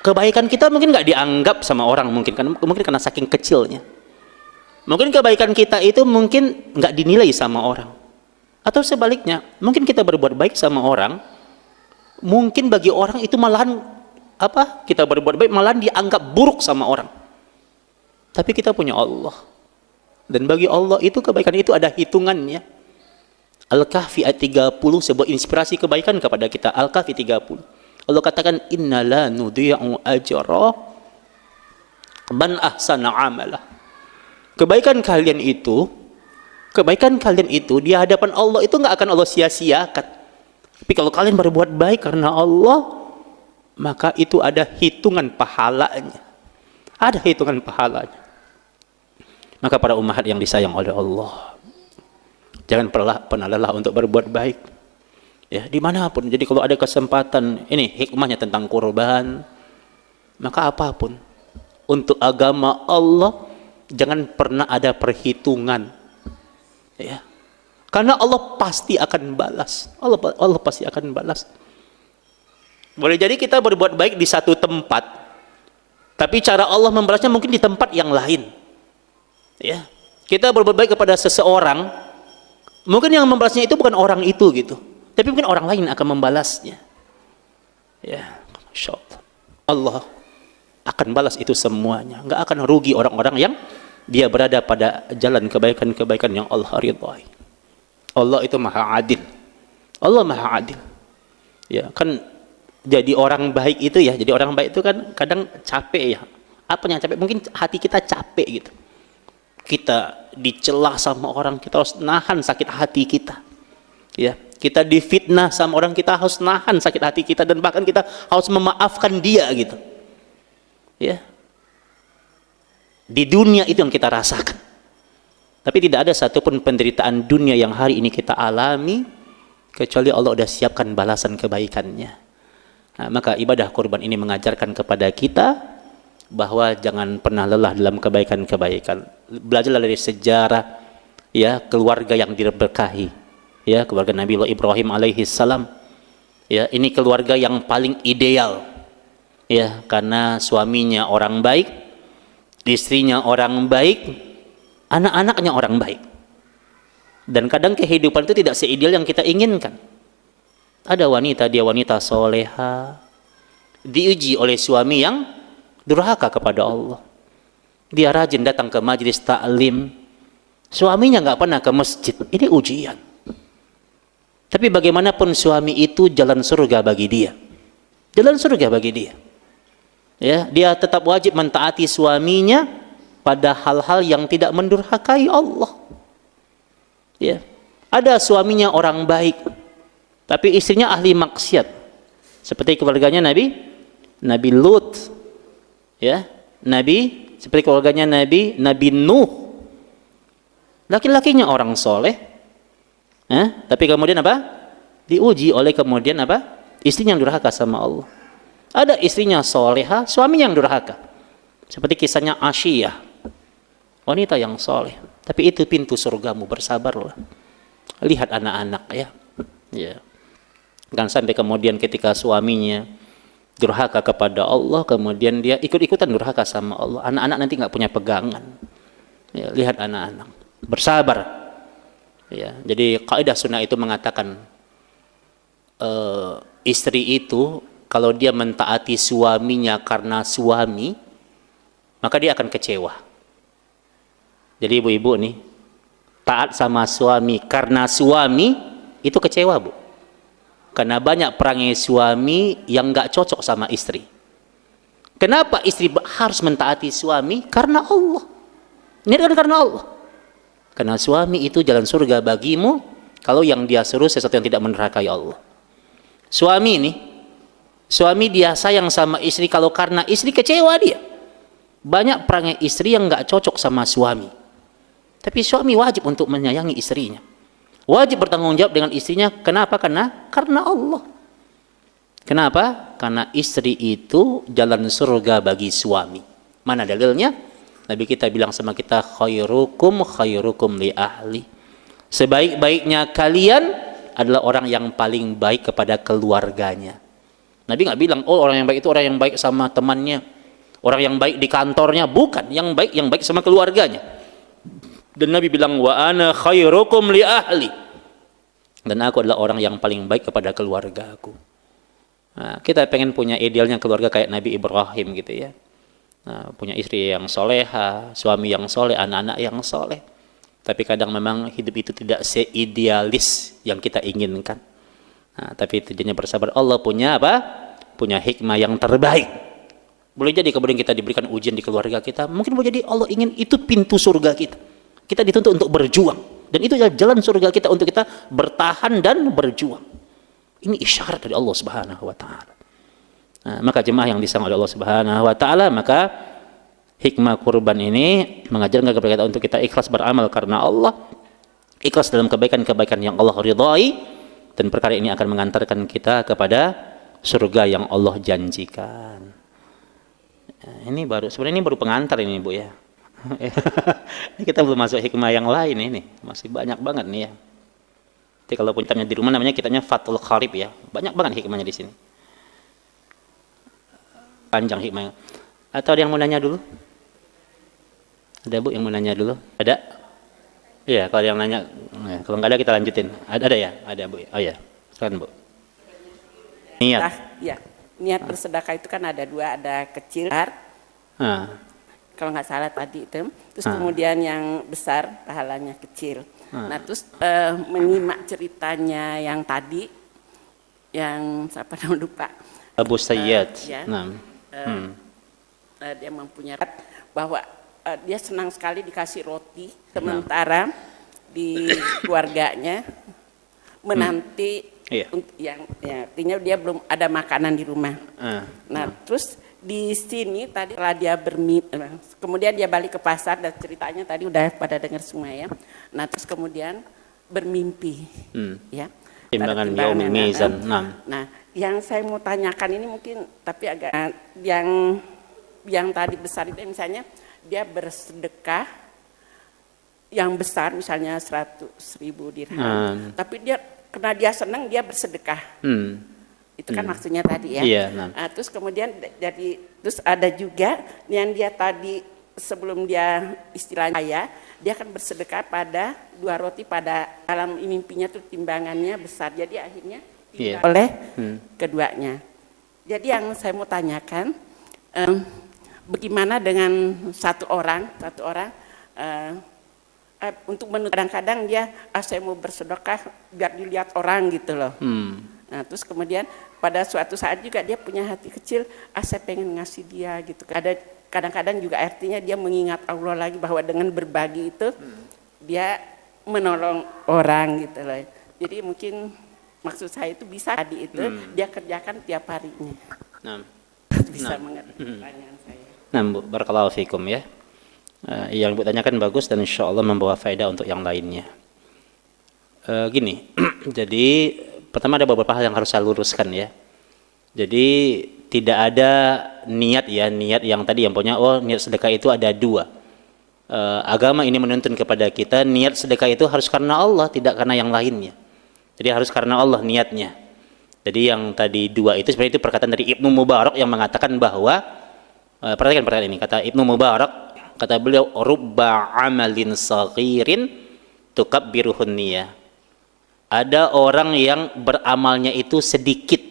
kebaikan kita mungkin nggak dianggap sama orang, mungkin karena saking kecilnya. Mungkin kebaikan kita itu mungkin nggak dinilai sama orang. Atau sebaliknya, mungkin kita berbuat baik sama orang, mungkin bagi orang itu malahan kita berbuat baik malahan dianggap buruk sama orang. Tapi kita punya Allah. Dan bagi Allah itu kebaikan itu ada hitungannya. Al-Kahfi ayat 30 sebuah inspirasi kebaikan kepada kita. Al-Kahfi 30. Allah katakan inna la nudhi'u ajra man ahsana amala. Kebaikan kalian itu di hadapan Allah itu enggak akan Allah sia-siakan. Tapi kalau kalian berbuat baik karena Allah, maka itu ada hitungan pahalanya. Ada hitungan pahalanya. Maka para umat yang disayang oleh Allah, jangan pernah lelah untuk berbuat baik. Ya, dimanapun. Jadi kalau ada kesempatan, ini hikmahnya tentang kurban, maka apapun untuk agama Allah jangan pernah ada perhitungan. Ya, karena Allah pasti akan balas. Allah pasti akan balas. Boleh jadi kita berbuat baik di satu tempat, Tapi cara Allah membalasnya mungkin di tempat yang lain. Ya. Kita berbuat baik kepada seseorang, mungkin yang membalasnya itu bukan orang itu gitu, tapi mungkin orang lain akan membalasnya. Ya, Masya Allah. Allah akan balas itu semuanya. Nggak akan rugi orang-orang yang dia berada pada jalan kebaikan-kebaikan yang Allah ridhai. Allah itu maha adil. Allah maha adil. Ya, kan jadi orang baik itu ya, jadi orang baik itu kan kadang capek ya. Apa yang capek? Mungkin hati kita capek gitu. Kita dicela sama orang, kita harus nahan sakit hati kita. Ya, kita difitnah sama orang, kita harus nahan sakit hati kita dan bahkan kita harus memaafkan dia gitu. Ya. Di dunia itu yang kita rasakan. Tapi tidak ada satupun penderitaan dunia yang hari ini kita alami kecuali Allah sudah siapkan balasan kebaikannya. Nah, maka ibadah kurban ini mengajarkan kepada kita bahwa jangan pernah lelah dalam kebaikan-kebaikan. Belajarlah dari sejarah ya keluarga yang diberkahi. Ya, keluarga Nabi Ibrahim alaihi salam. Ya, ini keluarga yang paling ideal. Ya, karena suaminya orang baik, istrinya orang baik, anak-anaknya orang baik. Dan kadang kehidupan itu tidak seideal yang kita inginkan. Ada wanita, dia wanita soleha, diuji oleh suami yang durhaka kepada Allah. Dia rajin datang ke majelis taklim, suaminya nggak pernah ke masjid. Ini ujian. Tapi bagaimanapun suami itu jalan surga bagi dia. Jalan surga bagi dia. Ya, dia tetap wajib mentaati suaminya pada hal-hal yang tidak mendurhakai Allah. Ya. Ada suaminya orang baik, tapi istrinya ahli maksiat. Seperti keluarganya Nabi Lut. Ya, seperti keluarganya Nabi Nuh. Laki-lakinya orang soleh. Tapi kemudian apa? Diuji oleh kemudian apa? Istrinya yang durhaka sama Allah. Ada istrinya soleha, suaminya yang durhaka. Seperti kisahnya Asyiyah, wanita yang soleh. Tapi itu pintu surgamu, bersabarlah. Lihat anak-anak ya. Ya. Kan sampai kemudian ketika suaminya durhaka kepada Allah, kemudian dia ikut-ikutan durhaka sama Allah. Anak-anak nanti nggak punya pegangan. Ya, lihat anak-anak, bersabar. Ya, jadi kaidah sunnah itu mengatakan istri itu kalau dia mentaati suaminya karena suami, maka dia akan kecewa. Jadi ibu-ibu nih, taat sama suami karena suami itu kecewa, Bu. Karena banyak perangai suami yang nggak cocok sama istri. Kenapa istri harus mentaati suami? Karena Allah. Ini kan karena Allah. Karena suami itu jalan surga bagimu kalau yang dia suruh sesuatu yang tidak mendurhakai Allah. Suami dia sayang sama istri kalau karena istri kecewa dia. Banyak perangai istri yang nggak cocok sama suami. Tapi suami wajib untuk menyayangi istrinya. Wajib bertanggung jawab dengan istrinya. Kenapa? Karena Allah. Kenapa? Karena istri itu jalan surga bagi suami. Mana dalilnya? Nabi kita bilang sama kita, khairukum li ahli. Sebaik-baiknya kalian adalah orang yang paling baik kepada keluarganya. Nabi nggak bilang, oh orang yang baik itu orang yang baik sama temannya, orang yang baik di kantornya. Bukan, yang baik sama keluarganya. Dan Nabi bilang, wa ana khairukum li ahli. Dan aku adalah orang yang paling baik kepada keluargaku. Nah, kita pengen punya idealnya keluarga kayak Nabi Ibrahim gitu ya. Nah, punya istri yang soleha, suami yang soleh, anak-anak yang soleh. Tapi kadang memang hidup itu tidak seidealis yang kita inginkan. Nah, tapi tujuannya bersabar. Allah punya apa? Punya hikmah yang terbaik. Boleh jadi kemudian kita diberikan ujian di keluarga kita. Mungkin boleh jadi Allah ingin itu pintu surga kita. Kita dituntut untuk berjuang. Dan itu adalah jalan surga kita untuk kita bertahan dan berjuang. Ini isyarat dari Allah Subhanahu wa Ta'ala. Nah, maka jemaah yang disayang oleh Allah Subhanahu wa Ta'ala, maka hikmah kurban ini mengajarkan kepada kita untuk kita ikhlas beramal karena Allah, ikhlas dalam kebaikan-kebaikan yang Allah ridhai, dan perkara ini akan mengantarkan kita kepada surga yang Allah janjikan. Nah, ini sebenarnya ini baru pengantar ini, Bu ya. Ini kita belum masuk hikmah yang lain ini, masih banyak banget nih ya. Jadi kalau punya di rumah namanya kitanya Fathul Qarib ya, banyak banget hikmahnya di sini. Panjang hikmahnya. Atau ada yang mau nanya dulu? Ada Bu yang mau nanya dulu? Ada? Iya, kalau yang nanya, kalau nggak ada kita lanjutin. Ada ya? Ada Bu. Oh ya, silakan Bu. Niat. Ya, niat bersedekah itu kan ada dua, ada kecil, kalau nggak salah tadi itu. Terus kemudian yang besar pahalanya kecil. Nah terus menyimak ceritanya yang tadi, yang siapa namanya lupa. Abu Sayyad. Ya, dia mempunyai bahwa dia senang sekali dikasih roti, sementara di keluarganya menanti yang ya, artinya dia belum ada makanan di rumah. Nah terus di sini tadi setelah dia kemudian dia balik ke pasar dan ceritanya tadi udah pada dengar semua ya. Nah terus kemudian bermimpi, ya. Timbangan yaumil mizan. Nah yang saya mau tanyakan ini mungkin tapi agak yang tadi besar itu misalnya dia bersedekah yang besar misalnya 100.000 dirham, tapi dia karena dia senang dia bersedekah. Itu kan maksudnya tadi ya. Iya, terus kemudian terus ada juga yang dia tadi sebelum dia istilahnya kaya, dia akan bersedekah pada 2 roti pada dalam mimpinya tuh timbangannya besar. Jadi akhirnya oleh keduanya. Jadi yang saya mau tanyakan, bagaimana dengan satu orang untuk kadang-kadang dia saya mau bersedekah biar dilihat orang gitu loh. Nah terus kemudian pada suatu saat juga dia punya hati kecil, saya pengen ngasih dia gitu. Ada kadang-kadang juga artinya dia mengingat Allah lagi bahwa dengan berbagi itu dia menolong orang gitu loh. Jadi mungkin maksud saya itu bisa tadi itu dia kerjakan tiap harinya. Bisa mengerti pertanyaan saya. Nah Bu, barakallahu fikum ya. Yang Bu tanyakan bagus dan insya Allah membawa faedah untuk yang lainnya. Gini, jadi pertama ada beberapa hal yang harus saya luruskan ya. Jadi tidak ada niat yang tadi yang punya niat sedekah itu ada 2. Agama ini menuntun kepada kita niat sedekah itu harus karena Allah, tidak karena yang lainnya. Jadi harus karena Allah niatnya. Jadi yang tadi 2 itu sebenarnya itu perkataan dari Ibnu Mubarak yang mengatakan bahwa perhatikan perkataan ini, kata Ibnu Mubarak, kata beliau rubba amalin saghirin tukabbiruhun niyah. Ada orang yang beramalnya itu sedikit,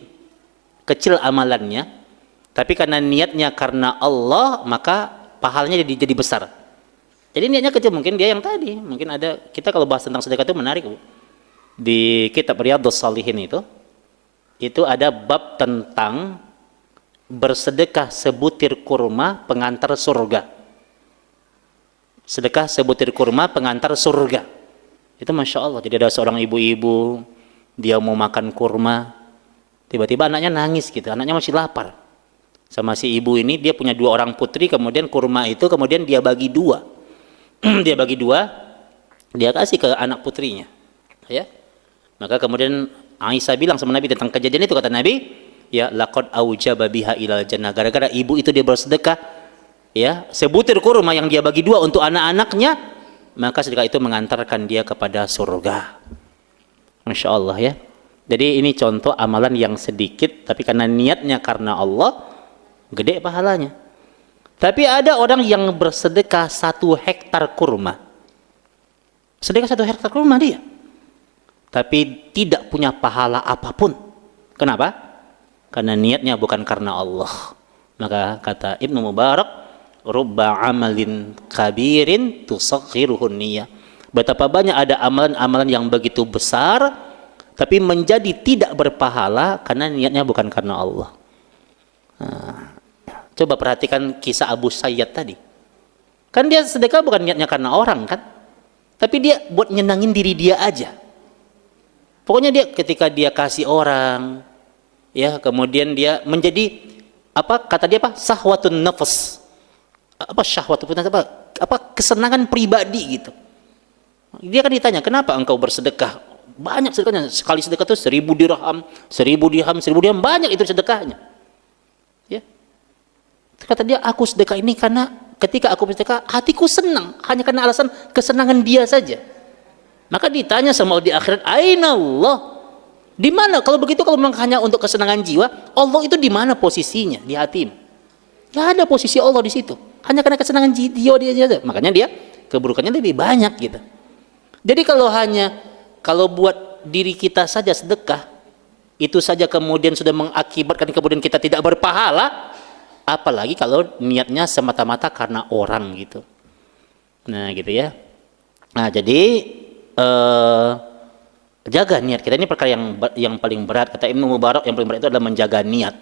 kecil amalannya, tapi karena niatnya karena Allah, maka pahalanya jadi besar. Jadi niatnya kecil, mungkin dia yang tadi, mungkin ada, kita kalau bahas tentang sedekah itu menarik Bu. Di kitab Riyadhus Shalihin itu ada bab tentang bersedekah sebutir kurma pengantar surga. Sedekah sebutir kurma pengantar surga. Itu Masya Allah, jadi ada seorang ibu-ibu, dia mau makan kurma, tiba-tiba anaknya nangis gitu, anaknya masih lapar. Sama si ibu ini, dia punya 2 orang putri, kemudian kurma itu, kemudian dia bagi 2. Dia bagi 2, dia kasih ke anak putrinya. Ya. Maka kemudian Aisyah bilang sama Nabi tentang kejadian itu, kata Nabi, ya laqad aujaba biha ilal jannah. Gara-gara ibu itu dia bersedekah, ya, sebutir kurma yang dia bagi 2 untuk anak-anaknya, maka sedekah itu mengantarkan dia kepada surga. Masya Allah ya. Jadi ini contoh amalan yang sedikit, tapi karena niatnya karena Allah, gede pahalanya. Tapi ada orang yang bersedekah 1 hektar kurma. Sedekah 1 hektar kurma dia, tapi tidak punya pahala apapun. Kenapa? Karena niatnya bukan karena Allah. Maka kata Ibnu Mubarak, rubba amalin kabirin tusaghiruhun niyah. Betapa banyak ada amalan-amalan yang begitu besar tapi menjadi tidak berpahala karena niatnya bukan karena Allah. Coba perhatikan kisah Abu Sayyad tadi. Kan dia sedekah bukan niatnya karena orang kan, tapi dia buat nyenangin diri dia aja. Pokoknya dia ketika dia kasih orang, ya kemudian dia menjadi kata dia sahwatun nafs. Syahwat kesenangan pribadi gitu. Dia kan ditanya, kenapa engkau bersedekah? Banyak sedekahnya, sekali sedekah itu 1000 dirham, 1000 dirham, banyak itu sedekahnya. Ya. Kata dia, aku sedekah ini karena ketika aku bersedekah hatiku senang, hanya karena alasan kesenangan dia saja. Maka ditanya sama Allah di akhirat, aina Allah? Di mana? Kalau begitu, kalau memang hanya untuk kesenangan jiwa, Allah itu di mana posisinya di hatimu? Gak ada posisi Allah di situ. Hanya karena kesenangan dia aja. Makanya dia keburukannya lebih banyak gitu. Jadi kalau buat diri kita saja sedekah, itu saja kemudian sudah mengakibatkan kemudian kita tidak berpahala, apalagi kalau niatnya semata-mata karena orang gitu. Nah gitu ya. Nah jadi jaga niat kita, ini perkara yang paling berat. Kata Ibnu Mubarak, yang paling berat itu adalah menjaga niat.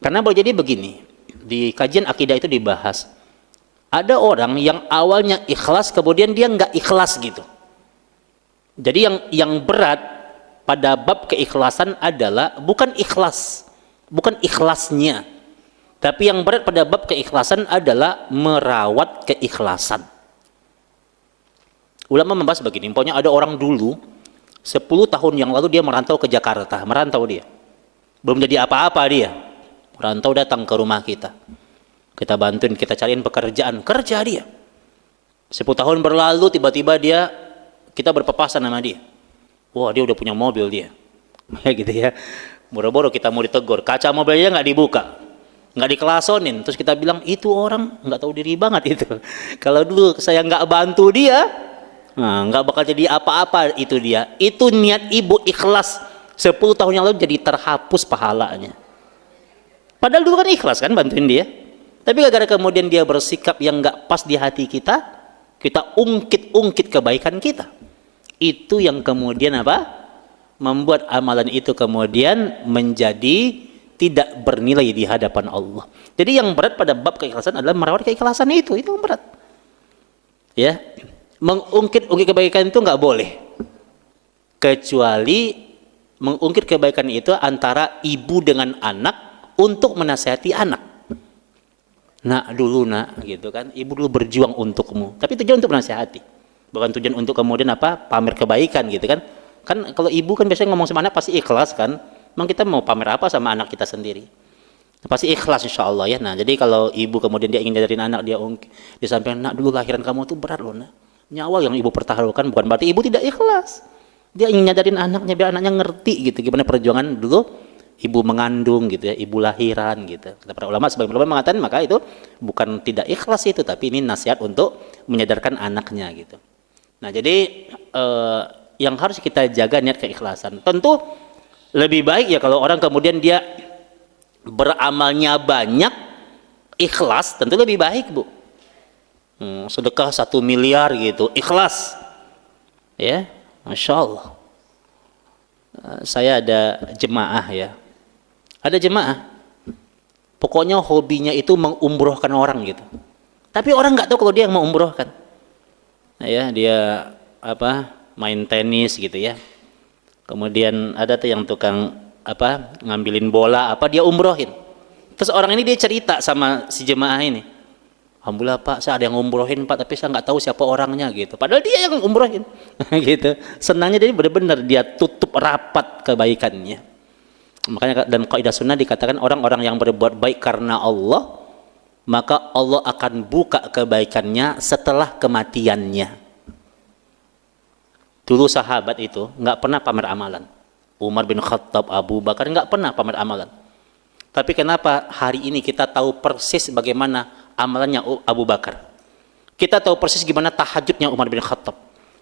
Karena boleh jadi begini, di kajian akidah itu dibahas, ada orang yang awalnya ikhlas kemudian dia nggak ikhlas gitu. Jadi yang berat pada bab keikhlasan adalah bukan ikhlas, bukan ikhlasnya, tapi yang berat pada bab keikhlasan adalah merawat keikhlasan. Ulama membahas begini, pokoknya ada orang dulu 10 tahun yang lalu dia merantau ke Jakarta, dia belum jadi apa-apa, dia merantau datang ke rumah kita bantuin, kita cariin pekerjaan, kerja dia. 10 tahun berlalu, tiba-tiba kita berpapasan sama dia. Wah, dia udah punya mobil dia. Ya gitu ya. Boro-boro kita mau ditegur, kaca mobilnya nggak dibuka, nggak dikelasonin. Terus kita bilang, itu orang nggak tahu diri banget itu. Kalau dulu saya nggak bantu dia, nah, nggak bakal jadi apa-apa itu dia. Itu niat ibu ikhlas 10 tahun yang lalu jadi terhapus pahalanya. Padahal dulu kan ikhlas kan bantuin dia. Tapi gara-gara kemudian dia bersikap yang nggak pas di hati kita ungkit-ungkit kebaikan kita. Itu yang kemudian membuat amalan itu kemudian menjadi tidak bernilai di hadapan Allah. Jadi yang berat pada bab keikhlasan adalah merawat keikhlasan itu yang berat. Ya, mengungkit-ungkit kebaikan itu nggak boleh, kecuali mengungkit kebaikan itu antara ibu dengan anak untuk menasihati anak. Nak dulu gitu kan, ibu dulu berjuang untukmu, tapi tujuan untuk menasihati, bukan tujuan untuk kemudian pamer kebaikan gitu kan. Kan kalau ibu kan biasanya ngomong sama anak pasti ikhlas kan. Memang kita mau pamer apa sama anak kita sendiri? Pasti ikhlas insya Allah ya. Nah jadi kalau ibu kemudian dia ingin ngajarin anak, dia sampaikan, nak dulu lahiran kamu tuh berat loh nak. Nyawa yang ibu pertaruhkan, bukan berarti ibu tidak ikhlas. Dia ingin ngajarin anaknya biar anaknya ngerti gitu gimana perjuangan dulu ibu mengandung gitu ya, ibu lahiran gitu. Kata para ulama, sebagian ulama mengatakan maka itu bukan tidak ikhlas itu, tapi ini nasihat untuk menyadarkan anaknya gitu. Nah jadi yang harus kita jaga niat keikhlasan. Tentu lebih baik ya kalau orang kemudian dia beramalnya banyak, ikhlas, tentu lebih baik bu. Sedekah 1 miliar gitu, ikhlas, ya, masya Allah. Saya ada jemaah ya, ada jemaah, pokoknya hobinya itu mengumrohkan orang gitu. Tapi orang nggak tahu kalau dia yang mau umrohkan. Nah ya, dia main tenis gitu ya. Kemudian ada tuh yang tukang ngambilin bola dia umrohin. Terus orang ini dia cerita sama si jemaah ini, alhamdulillah Pak, saya ada yang umrohin Pak, tapi saya nggak tahu siapa orangnya gitu. Padahal dia yang umrohin, gitu. Senangnya jadi benar-benar dia tutup rapat kebaikannya. Makanya dalam kaidah sunnah dikatakan orang-orang yang berbuat baik karena Allah, maka Allah akan buka kebaikannya setelah kematiannya. Dulu sahabat itu nggak pernah pamer amalan. Umar bin Khattab, Abu Bakar nggak pernah pamer amalan. Tapi kenapa hari ini kita tahu persis bagaimana amalannya Abu Bakar? Kita tahu persis gimana tahajudnya Umar bin Khattab.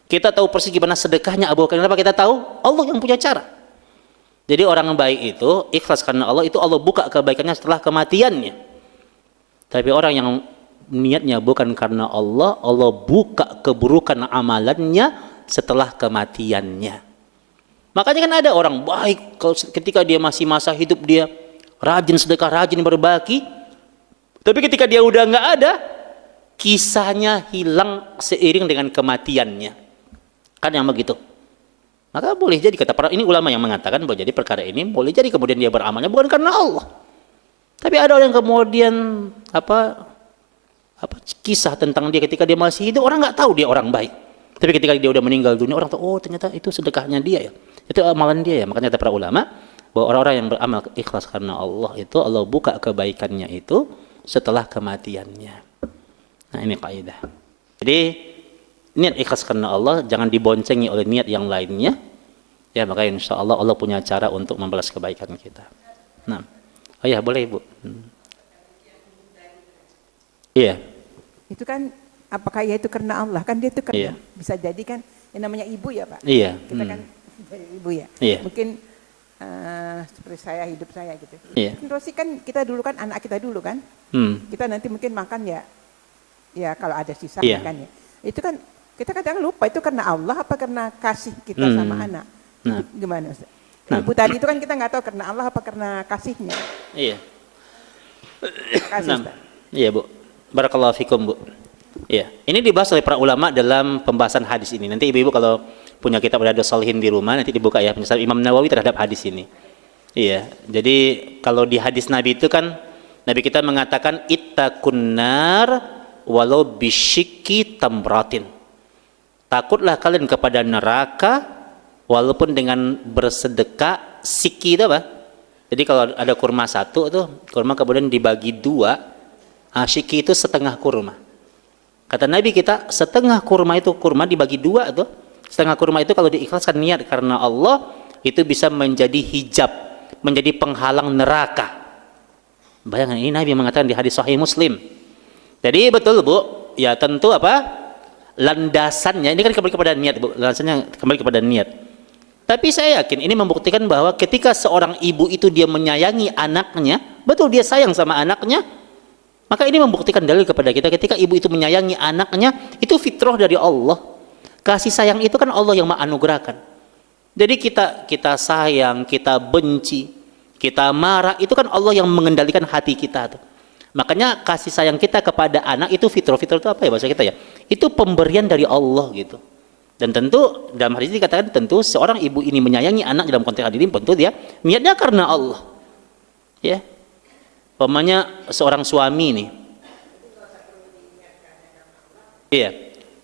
Kita tahu persis gimana sedekahnya Abu Bakar. Kenapa kita tahu? Allah yang punya cara. Jadi orang baik itu ikhlas karena Allah, itu Allah buka kebaikannya setelah kematiannya. Tapi orang yang niatnya bukan karena Allah, Allah buka keburukan amalannya setelah kematiannya. Makanya kan ada orang baik ketika dia masih masa hidup dia rajin sedekah, rajin berbagi. Tapi ketika dia udah nggak ada, kisahnya hilang seiring dengan kematiannya. Kan yang begitu. Maka boleh jadi, kata para ini ulama yang mengatakan bahwa jadi perkara ini boleh jadi kemudian dia beramalnya bukan karena Allah. Tapi ada orang yang kemudian kisah tentang dia ketika dia masih hidup, orang nggak tahu dia orang baik. Tapi ketika dia udah meninggal dunia, orang tahu, oh ternyata itu sedekahnya dia ya, itu amalan dia ya. Makanya kata para ulama bahwa orang-orang yang beramal ikhlas karena Allah itu Allah buka kebaikannya itu setelah kematiannya. Nah ini kaidah. Jadi niat ikhlas karena Allah jangan diboncengi oleh niat yang lainnya. Ya maka insya Allah Allah punya cara untuk membalas kebaikan kita. Nah, oh ya boleh ibu. Iya. Itu kan apakah ya itu karena Allah? Kan dia itu kan Iya. bisa jadi kan yang namanya ibu ya Pak. Iya. Kita kan dari ibu ya. Iya. Mungkin seperti hidup saya gitu. Iya. Rosi kan kita dulu kan anak kita dulu kan. Kita nanti mungkin makan ya kalau ada sisa Iya. kan ya. Itu kan kita kadang lupa itu karena Allah apa karena kasih kita sama anak. Nah. Gimana Ustaz? Nah. Ibu tadi itu kan kita nggak tahu karena Allah apa karena kasihnya. Iya. Kasih Nah, Ustaz. iya Bu. Barakallahu fikum Bu. Iya. Ini dibahas oleh para ulama dalam pembahasan hadis ini. Nanti ibu-ibu kalau punya kitab Riyadhus Shalihin di rumah nanti dibuka ya penjelasan Imam Nawawi terhadap hadis ini. Iya. Jadi kalau di hadis Nabi itu kan Nabi kita mengatakan ittaqun nar walau bisyikki tamratin. Takutlah kalian kepada neraka walaupun dengan bersedekah siki itu apa? Jadi kalau ada kurma satu tuh, kurma kemudian dibagi dua, siki itu setengah kurma. Kata Nabi kita, setengah kurma itu, kurma dibagi dua tuh, setengah kurma itu kalau diikhlaskan niat karena Allah, itu bisa menjadi hijab, menjadi penghalang neraka. Bayangkan ini Nabi mengatakan di hadis Sahih Muslim. Jadi betul Bu, ya tentu apa? Landasannya ini kan kembali kepada niat Bu, landasannya kembali kepada niat. Tapi saya yakin ini membuktikan bahwa ketika seorang ibu itu dia menyayangi anaknya, betul dia sayang sama anaknya, maka ini membuktikan dalil kepada kita ketika ibu itu menyayangi anaknya, itu fitrah dari Allah. Kasih sayang itu kan Allah yang menganugerahkan. Jadi kita sayang, kita benci, kita marah, itu kan Allah yang mengendalikan hati kita tuh. Makanya kasih sayang kita kepada anak itu fitrah. Fitrah itu apa ya bahasa kita ya? Itu pemberian dari Allah gitu. Dan tentu dalam hadis ini dikatakan tentu seorang ibu ini menyayangi anak dalam konteks hadis ini tentu dia niatnya karena Allah. Ya. Umpamanya seorang suami nih. Iya.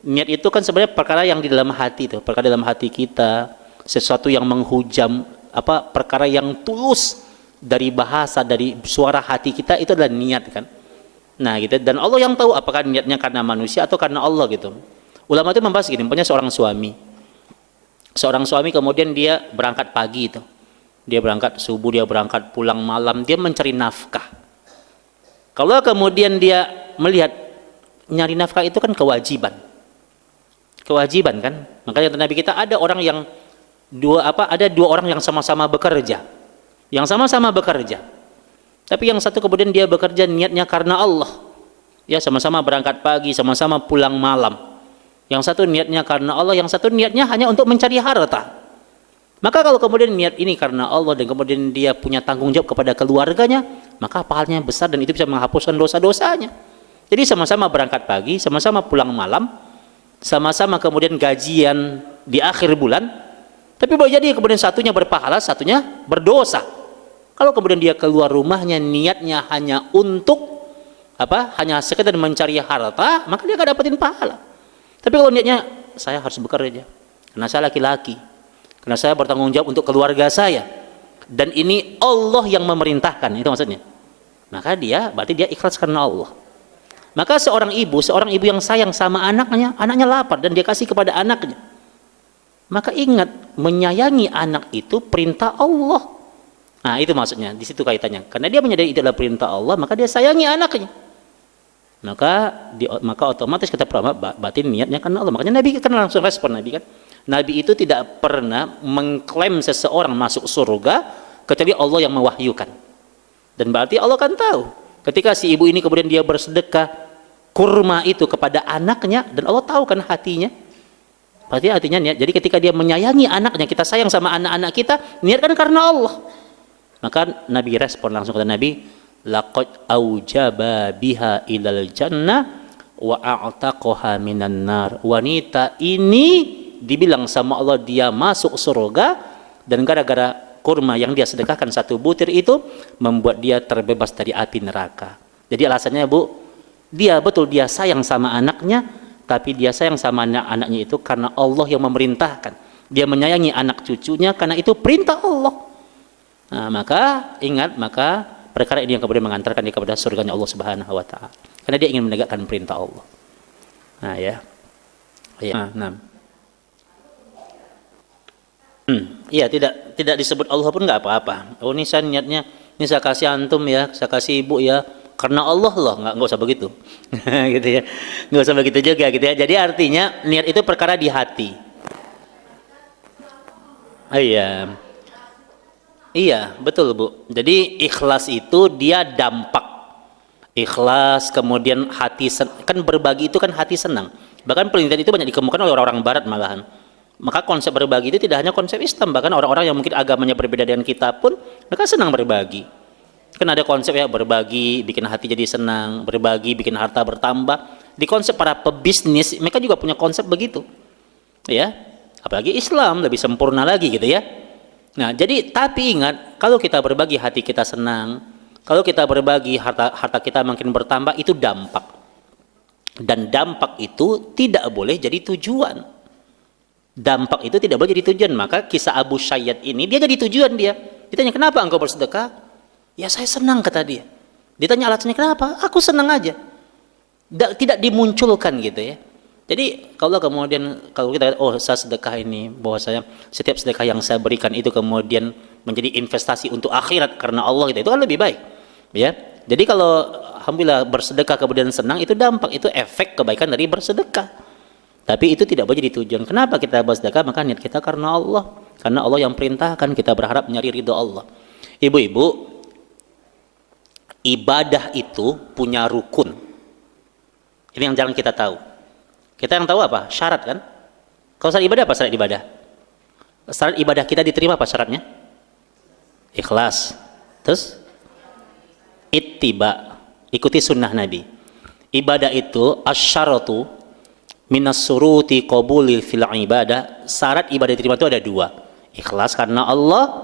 Niat itu kan sebenarnya perkara yang di dalam hati itu, perkara dalam hati kita, sesuatu yang menghujam perkara yang tulus dari bahasa, dari suara hati kita itu adalah niat kan. Nah gitu, dan Allah yang tahu apakah niatnya karena manusia atau karena Allah gitu. Ulama itu membahas gini, punya seorang suami kemudian dia berangkat pagi itu, dia berangkat subuh, dia berangkat pulang malam, dia mencari nafkah. Kalau kemudian dia melihat nyari nafkah itu kan kewajiban kan, makanya kata Nabi kita ada dua orang yang sama-sama bekerja. Yang sama-sama bekerja. Tapi yang satu kemudian dia bekerja niatnya karena Allah. Ya sama-sama berangkat pagi, sama-sama pulang malam. Yang satu niatnya karena Allah, yang satu niatnya hanya untuk mencari harta. Maka kalau kemudian niat ini karena Allah dan kemudian dia punya tanggung jawab kepada keluarganya, maka pahalanya besar dan itu bisa menghapuskan dosa-dosanya. Jadi sama-sama berangkat pagi, sama-sama pulang malam, sama-sama kemudian gajian di akhir bulan. Tapi boleh jadi kemudian satunya berpahala, satunya berdosa. Kalau kemudian dia keluar rumahnya niatnya hanya untuk hanya sekedar mencari harta, maka dia gak dapetin pahala. Tapi kalau niatnya saya harus bekerja karena saya laki-laki, karena saya bertanggung jawab untuk keluarga saya, dan ini Allah yang memerintahkan, itu maksudnya, maka berarti dia ikhlas karena Allah. Maka seorang ibu yang sayang sama anaknya lapar dan dia kasih kepada anaknya, maka ingat menyayangi anak itu perintah Allah. Nah itu maksudnya, di situ kaitannya. Karena dia menyadari itu adalah perintah Allah, maka dia sayangi anaknya. Maka otomatis kata ulama berarti niatnya karena Allah. Makanya Nabi kan langsung respon Nabi kan. Nabi itu tidak pernah mengklaim seseorang masuk surga kecuali Allah yang mewahyukan. Dan berarti Allah kan tahu. Ketika si ibu ini kemudian dia bersedekah kurma itu kepada anaknya, dan Allah tahu kan hatinya. Berarti artinya niat. Jadi ketika dia menyayangi anaknya, kita sayang sama anak-anak kita, niat kan karena Allah. Maka Nabi respon langsung, kata Nabi, laqad aujaba biha ilal jannah wa a'taqaha minan nar. Wanita ini dibilang sama Allah dia masuk surga, dan gara-gara kurma yang dia sedekahkan satu butir itu membuat dia terbebas dari api neraka. Jadi alasannya Bu, dia sayang sama anaknya, tapi dia sayang sama anak-anaknya itu karena Allah yang memerintahkan. Dia menyayangi anak cucunya karena itu perintah Allah. Nah, maka ingat, perkara ini yang kemudian mengantarkan dia kepada surganya Allah Subhanahu wa taala. Karena dia ingin menegakkan perintah Allah. Nah, ya. Iya, tidak disebut Allah pun enggak apa-apa. Oh, ini saya niatnya, ini saya kasih antum ya, saya kasih ibu ya, karena Allah loh, nggak usah begitu. Gitu ya. Nggak usah begitu juga gitu ya. Jadi artinya niat itu perkara di hati. Iya. Iya, betul Bu. Jadi ikhlas itu dia dampak. Ikhlas, kemudian hati kan berbagi itu kan hati senang. Bahkan penelitian itu banyak dikemukakan oleh orang-orang barat malahan. Maka konsep berbagi itu tidak hanya konsep Islam, bahkan orang-orang yang mungkin agamanya berbeda dengan kita pun mereka senang berbagi. Kan ada konsep ya, berbagi bikin hati jadi senang, berbagi bikin harta bertambah. Di konsep para pebisnis mereka juga punya konsep begitu. Ya. Apalagi Islam lebih sempurna lagi gitu ya. Nah, jadi tapi ingat, kalau kita berbagi hati kita senang, kalau kita berbagi harta kita makin bertambah, itu dampak. Dan dampak itu tidak boleh jadi tujuan. Dampak itu tidak boleh jadi tujuan. Maka kisah Abu Syayyad ini dia jadi tujuan dia. Ditanya, kenapa engkau bersedekah? Ya saya senang, kata dia. Ditanya alasannya kenapa? Aku senang aja. Tidak dimunculkan gitu ya. Jadi kalau kita oh saya sedekah ini, bahwa saya setiap sedekah yang saya berikan itu kemudian menjadi investasi untuk akhirat karena Allah gitu, itu kan lebih baik. Ya. Jadi kalau alhamdulillah bersedekah kemudian senang, itu dampak, itu efek kebaikan dari bersedekah. Tapi itu tidak boleh jadi tujuan. Kenapa kita bersedekah? Maka niat kita karena Allah. Karena Allah yang perintahkan, kita berharap nyari ridho Allah. Ibu-ibu, ibadah itu punya rukun. Ini yang jarang kita tahu. Kita yang tahu apa? Syarat kan? Kalau syarat ibadah apa syarat ibadah? Syarat ibadah kita diterima apa syaratnya? Ikhlas. Terus? Ittiba. Ikuti sunnah Nabi. Ibadah itu asyaratu minas suruti qabulil fil ibadah. Syarat ibadah diterima itu ada dua. Ikhlas karena Allah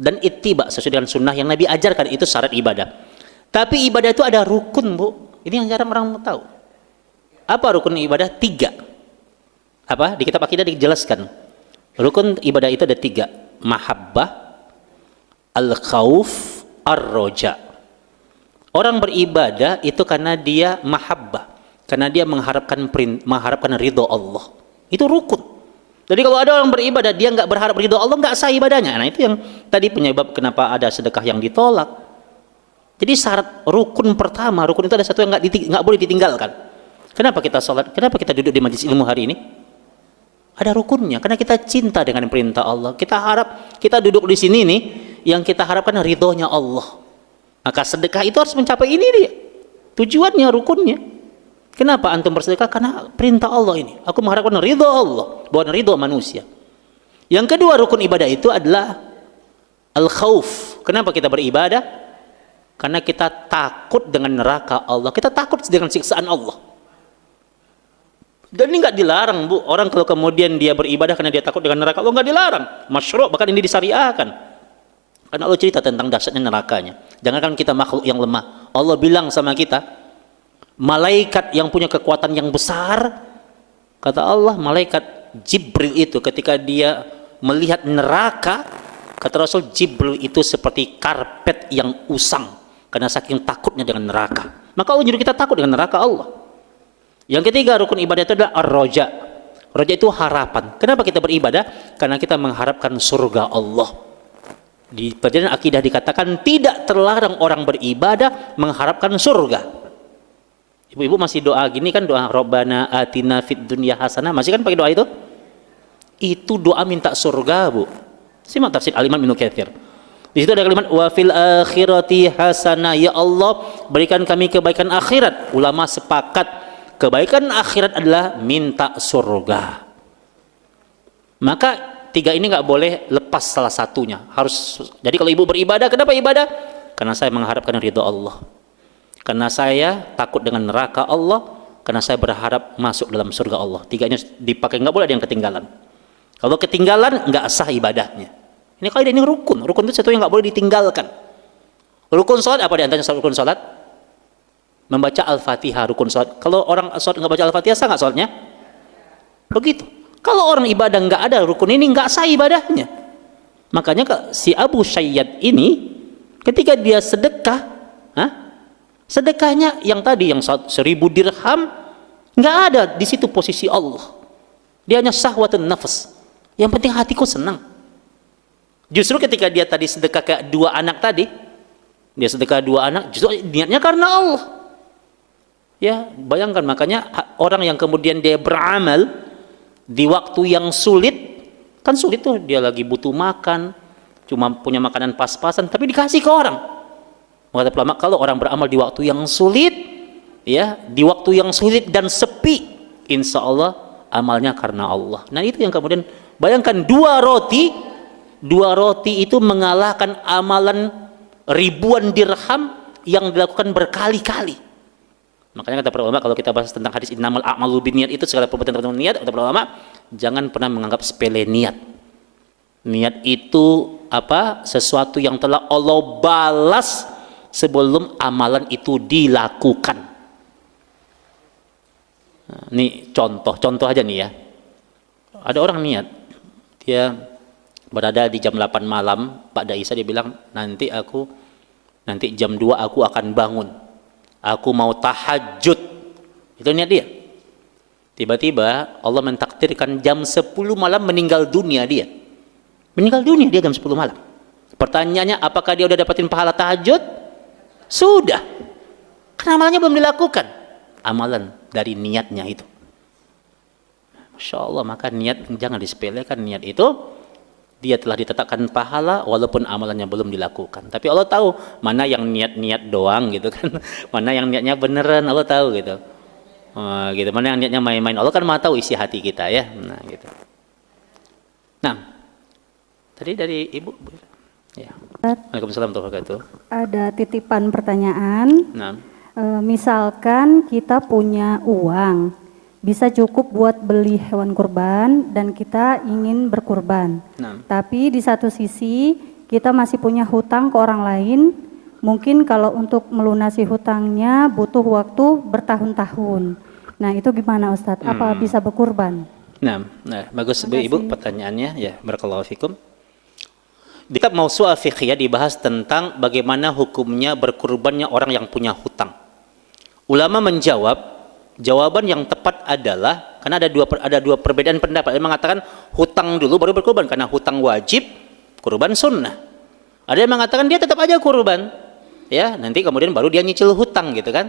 dan ittiba sesuai dengan sunnah yang Nabi ajarkan, itu syarat ibadah. Tapi ibadah itu ada rukun, Bu. Ini yang jarang orang tahu. Apa rukun ibadah? 3. Apa? Di kitab akidah dijelaskan. Rukun ibadah itu ada 3. Mahabbah, al-khauf, ar-roja. Orang beribadah itu karena dia mahabbah, karena dia mengharapkan ridho Allah. Itu rukun. Jadi kalau ada orang beribadah dia nggak berharap ridho Allah, nggak sah ibadahnya. Nah itu yang tadi penyebab kenapa ada sedekah yang ditolak. Jadi syarat rukun pertama, rukun itu ada satu yang nggak boleh ditinggalkan. Kenapa kita sholat? Kenapa kita duduk di majelis ilmu hari ini? Ada rukunnya, karena kita cinta dengan perintah Allah. Kita harap kita duduk di sini nih, yang kita harapkan ridhonya Allah. Maka sedekah itu harus mencapai ini dia. Tujuannya, rukunnya. Kenapa antum bersedekah? Karena perintah Allah ini. Aku mengharapkan ridho Allah, bukan ridho manusia. Yang kedua rukun ibadah itu adalah al-khauf. Kenapa kita beribadah? Karena kita takut dengan neraka Allah. Kita takut dengan siksaan Allah. Dan ini nggak dilarang, Bu. Orang kalau kemudian dia beribadah karena dia takut dengan neraka Allah, nggak dilarang. Masyru', bahkan ini disyariahkan. Karena Allah cerita tentang dahsyatnya nerakanya. Jangankan kita makhluk yang lemah. Allah bilang sama kita, malaikat yang punya kekuatan yang besar, kata Allah, malaikat Jibril itu ketika dia melihat neraka, kata Rasul, Jibril itu seperti karpet yang usang karena saking takutnya dengan neraka. Maka Allah nyuruh kita takut dengan neraka Allah. Yang ketiga rukun ibadah itu adalah ar-roja. Roja itu harapan. Kenapa kita beribadah? Karena kita mengharapkan surga Allah. Di pelajaran akidah dikatakan tidak terlarang orang beribadah mengharapkan surga. Ibu-ibu masih doa gini kan, doa Rabbana atina fid dunya hasanah, masih kan pakai doa itu? Itu doa minta surga, Bu. Simak tafsir Al-Imam Ibnu Katsir. Di situ ada kalimat wa fil akhirati hasanah, ya Allah berikan kami kebaikan akhirat. Ulama sepakat kebaikan akhirat adalah minta surga. Maka 3 ini nggak boleh lepas salah satunya. Harus. Jadi kalau ibu beribadah, kenapa ibadah? Karena saya mengharapkan ridho Allah. Karena saya takut dengan neraka Allah. Karena saya berharap masuk dalam surga Allah. 3-nya dipakai, nggak boleh ada yang ketinggalan. Kalau ketinggalan nggak sah ibadahnya. Ini kaidah, ini rukun. Rukun itu sesuatu yang nggak boleh ditinggalkan. Rukun sholat apa di antaranya rukun sholat? Membaca Al-Fatihah, rukun sholat. Kalau orang sholat nggak baca Al-Fatihah, sah nggak sholatnya? Begitu. Kalau orang ibadah nggak ada rukun ini, nggak sah ibadahnya. Makanya si Abu Syayyad ini, ketika dia sedekah, sedekahnya yang tadi yang 1000 dirham, nggak ada di situ posisi Allah. Dia hanya syahwatun nafas. Yang penting hatiku senang. Justru ketika dia tadi sedekah ke 2 anak tadi, Dia sedekah 2 anak, justru niatnya karena Allah. Ya, bayangkan, makanya orang yang kemudian dia beramal di waktu yang sulit, kan sulit tuh, dia lagi butuh makan, cuma punya makanan pas-pasan, tapi dikasih ke orang. Kata ulama, kalau orang beramal di waktu yang sulit, ya, di waktu yang sulit dan sepi, insya Allah amalnya karena Allah. Nah itu yang kemudian, bayangkan 2 roti itu mengalahkan amalan ribuan dirham yang dilakukan berkali-kali. Makanya kata para ulama, kalau kita bahas tentang hadis innamal a'malu binniyat, itu segala perbuatan tergantung niat. Kata para ulama, jangan pernah menganggap sepele niat. Niat itu apa? Sesuatu yang telah Allah balas sebelum amalan itu dilakukan. Nah, ini contoh aja nih ya. Ada orang niat, dia berada di jam 8 malam, Pak Daisa dia bilang, nanti jam 2 aku akan bangun. Aku mau tahajud. Itu niat dia. Tiba-tiba Allah mentakdirkan jam 10 malam meninggal dunia dia. Meninggal dunia dia jam 10 malam. Pertanyaannya, apakah dia udah dapatin pahala tahajud? Sudah. Karena amalannya belum dilakukan. Amalan dari niatnya itu. Masya Allah, maka niat jangan disepelekan. Niat itu dia telah ditetapkan pahala walaupun amalannya belum dilakukan. Tapi Allah tahu mana yang niat-niat doang gitu kan, mana yang niatnya beneran, Allah tahu gitu. Gitu. Mana yang niatnya main-main, Allah kan Maha tahu isi hati kita ya. Nah, gitu. Nah, tadi dari Ibu. Ya. Waalaikumsalam warahmatullahi wabarakatuh. Ada titipan pertanyaan. Nah. Misalkan kita punya uang, bisa cukup buat beli hewan kurban dan kita ingin berkurban. Nah. Tapi di satu sisi kita masih punya hutang ke orang lain. Mungkin kalau untuk melunasi hutangnya butuh waktu bertahun-tahun. Nah itu gimana Ustadz? Apa bisa berkurban? Nah, bagus Bu Ibu pertanyaannya ya, barakallahu fikum. Di kitab Mausu'ah Fiqhiyah dibahas tentang bagaimana hukumnya berkurbannya orang yang punya hutang. Ulama menjawab, jawaban yang tepat adalah, karena ada dua perbedaan pendapat. Ada yang mengatakan hutang dulu baru berkurban karena hutang wajib, kurban sunnah. Ada yang mengatakan dia tetap aja kurban, ya nanti kemudian baru dia nyicil hutang gitu kan.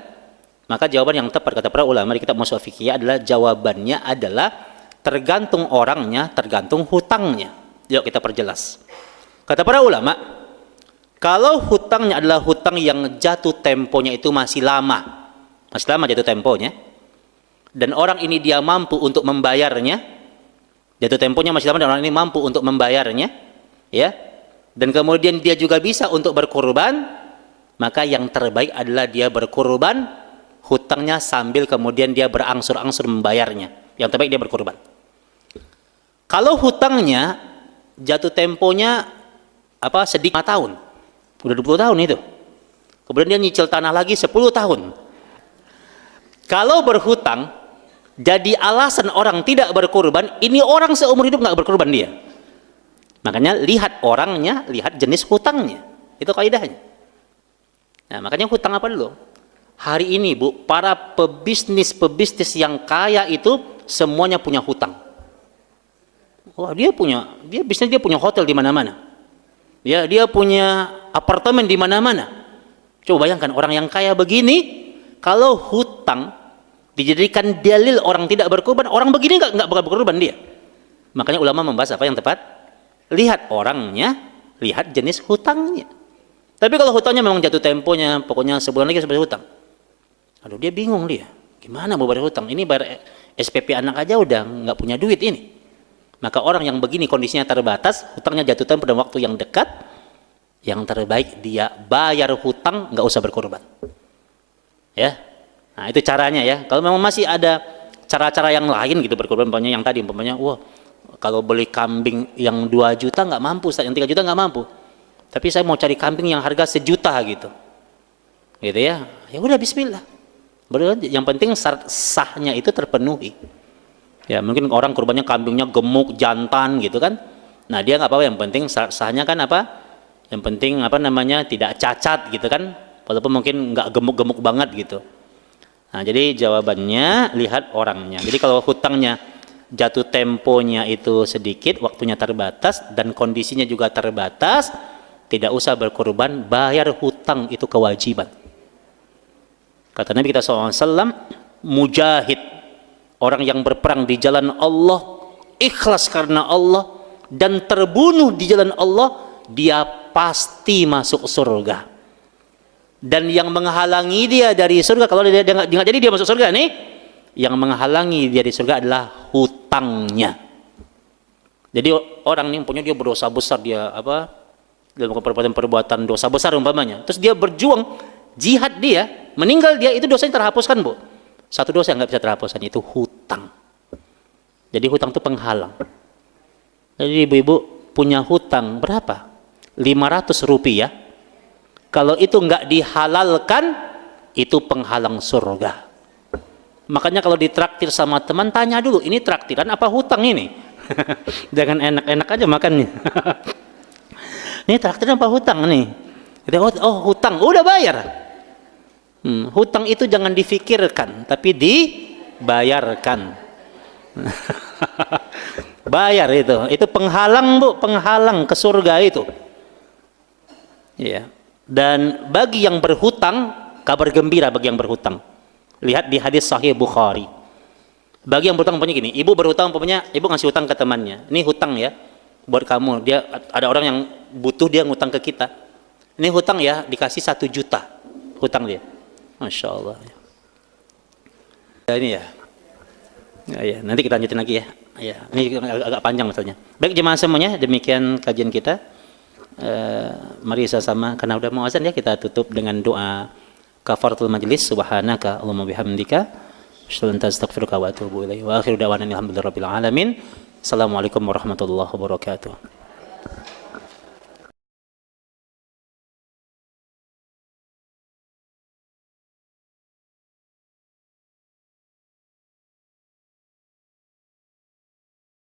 Maka jawaban yang tepat kata para ulama di kitab Mausu'ah Fiqhiyah adalah jawabannya adalah tergantung orangnya, tergantung hutangnya. Yuk kita perjelas. Kata para ulama, kalau hutangnya adalah hutang yang jatuh temponya itu masih lama jatuh temponya, dan orang ini dia mampu untuk membayarnya, jatuh temponya masih lama dan orang ini mampu untuk membayarnya, ya, dan kemudian dia juga bisa untuk berkurban, maka yang terbaik adalah dia berkurban hutangnya sambil kemudian dia berangsur-angsur membayarnya. Yang terbaik dia berkurban. Kalau hutangnya jatuh temponya sedikit 5 tahun, udah 20 tahun itu, kemudian dia nyicil tanah lagi 10 tahun. Kalau berhutang jadi alasan orang tidak berkurban, ini orang seumur hidup nggak berkurban dia. Makanya lihat orangnya, lihat jenis hutangnya, itu kaidahnya. Nah makanya hutang apa dulu? Hari ini Bu, para pebisnis yang kaya itu semuanya punya hutang. Wah dia bisnis, dia punya hotel di mana-mana. Ya, dia punya apartemen di mana-mana. Coba bayangkan orang yang kaya begini, kalau hutang dijadikan dalil orang tidak berkorban, orang begini nggak bakal berkorban dia. Makanya ulama membahas apa yang tepat? Lihat orangnya, lihat jenis hutangnya. Tapi kalau hutangnya memang jatuh temponya, pokoknya sebulan lagi seperti hutang. Aduh dia bingung dia, gimana mau bayar hutang? Ini bayar SPP anak aja udah nggak punya duit ini. Maka orang yang begini kondisinya terbatas, hutangnya jatuh tempo dalam waktu yang dekat, yang terbaik dia bayar hutang, nggak usah berkorban. Ya, nah itu caranya ya. Kalau memang masih ada cara-cara yang lain gitu berkorban, umpamanya yang tadi, umpamanya, wah kalau beli kambing yang 2 juta nggak mampu, yang 3 juta nggak mampu. Tapi saya mau cari kambing yang harga 1 juta gitu ya. Ya udah Bismillah. Yang penting sahnya itu terpenuhi. Ya mungkin orang kurbannya kambingnya gemuk, jantan gitu kan. Nah dia nggak apa-apa, yang penting sahnya kan apa? Yang penting tidak cacat gitu kan. Walaupun mungkin nggak gemuk-gemuk banget gitu. Nah jadi jawabannya lihat orangnya. Jadi kalau hutangnya jatuh temponya itu sedikit, waktunya terbatas dan kondisinya juga terbatas, tidak usah berkorban, bayar hutang itu kewajiban. Kata Nabi kita SAW, mujahid, orang yang berperang di jalan Allah, ikhlas karena Allah, dan terbunuh di jalan Allah, dia pasti masuk surga. Dan yang menghalangi dia dari surga, kalau dia nggak jadi dia masuk surga nih, yang menghalangi dia di surga adalah hutangnya. Jadi orang ini punya dia berdosa besar, dia dalam perbuatan dosa besar umpamanya, terus dia berjuang jihad, dia meninggal, dia itu dosanya terhapuskan, Bu. Satu dosa yang nggak bisa terhapuskan, itu hutang. Jadi hutang itu penghalang. Jadi ibu-ibu punya hutang berapa? 500 rupiah. Kalau itu nggak dihalalkan, itu penghalang surga. Makanya kalau ditraktir sama teman, tanya dulu, ini traktiran apa hutang ini? Jangan enak-enak aja makannya. Ini traktiran apa hutang nih? Oh hutang, udah bayar. Hutang itu jangan difikirkan, tapi dibayarkan. Bayar itu penghalang, Bu, penghalang ke surga itu. Ya. Dan bagi yang berhutang, kabar gembira bagi yang berhutang. Lihat di hadis Sahih Bukhari. Bagi yang berhutang punya gini, ibu berhutang punya, ibu ngasih hutang ke temannya. Ini hutang ya buat kamu. Dia ada orang yang butuh, dia ngutang ke kita. Ini hutang ya, dikasih 1 juta hutang dia. Masya Allah. Ya, ini ya. Ya, nanti kita lanjutin lagi ya. Ya, ini agak panjang maksudnya. Baik jemaah semuanya, demikian kajian kita. Mari sama, karena udah mau azan ya, kita tutup dengan doa kafaratul majlis. Subhanaka Allahumma bihamdika asyhadu an la ilaha illa anta astaghfiruka wa atubu ilaik. Wa akhiru da'wana alhamdulillahi rabbil alamin. Assalamualaikum warahmatullahi wabarakatuh.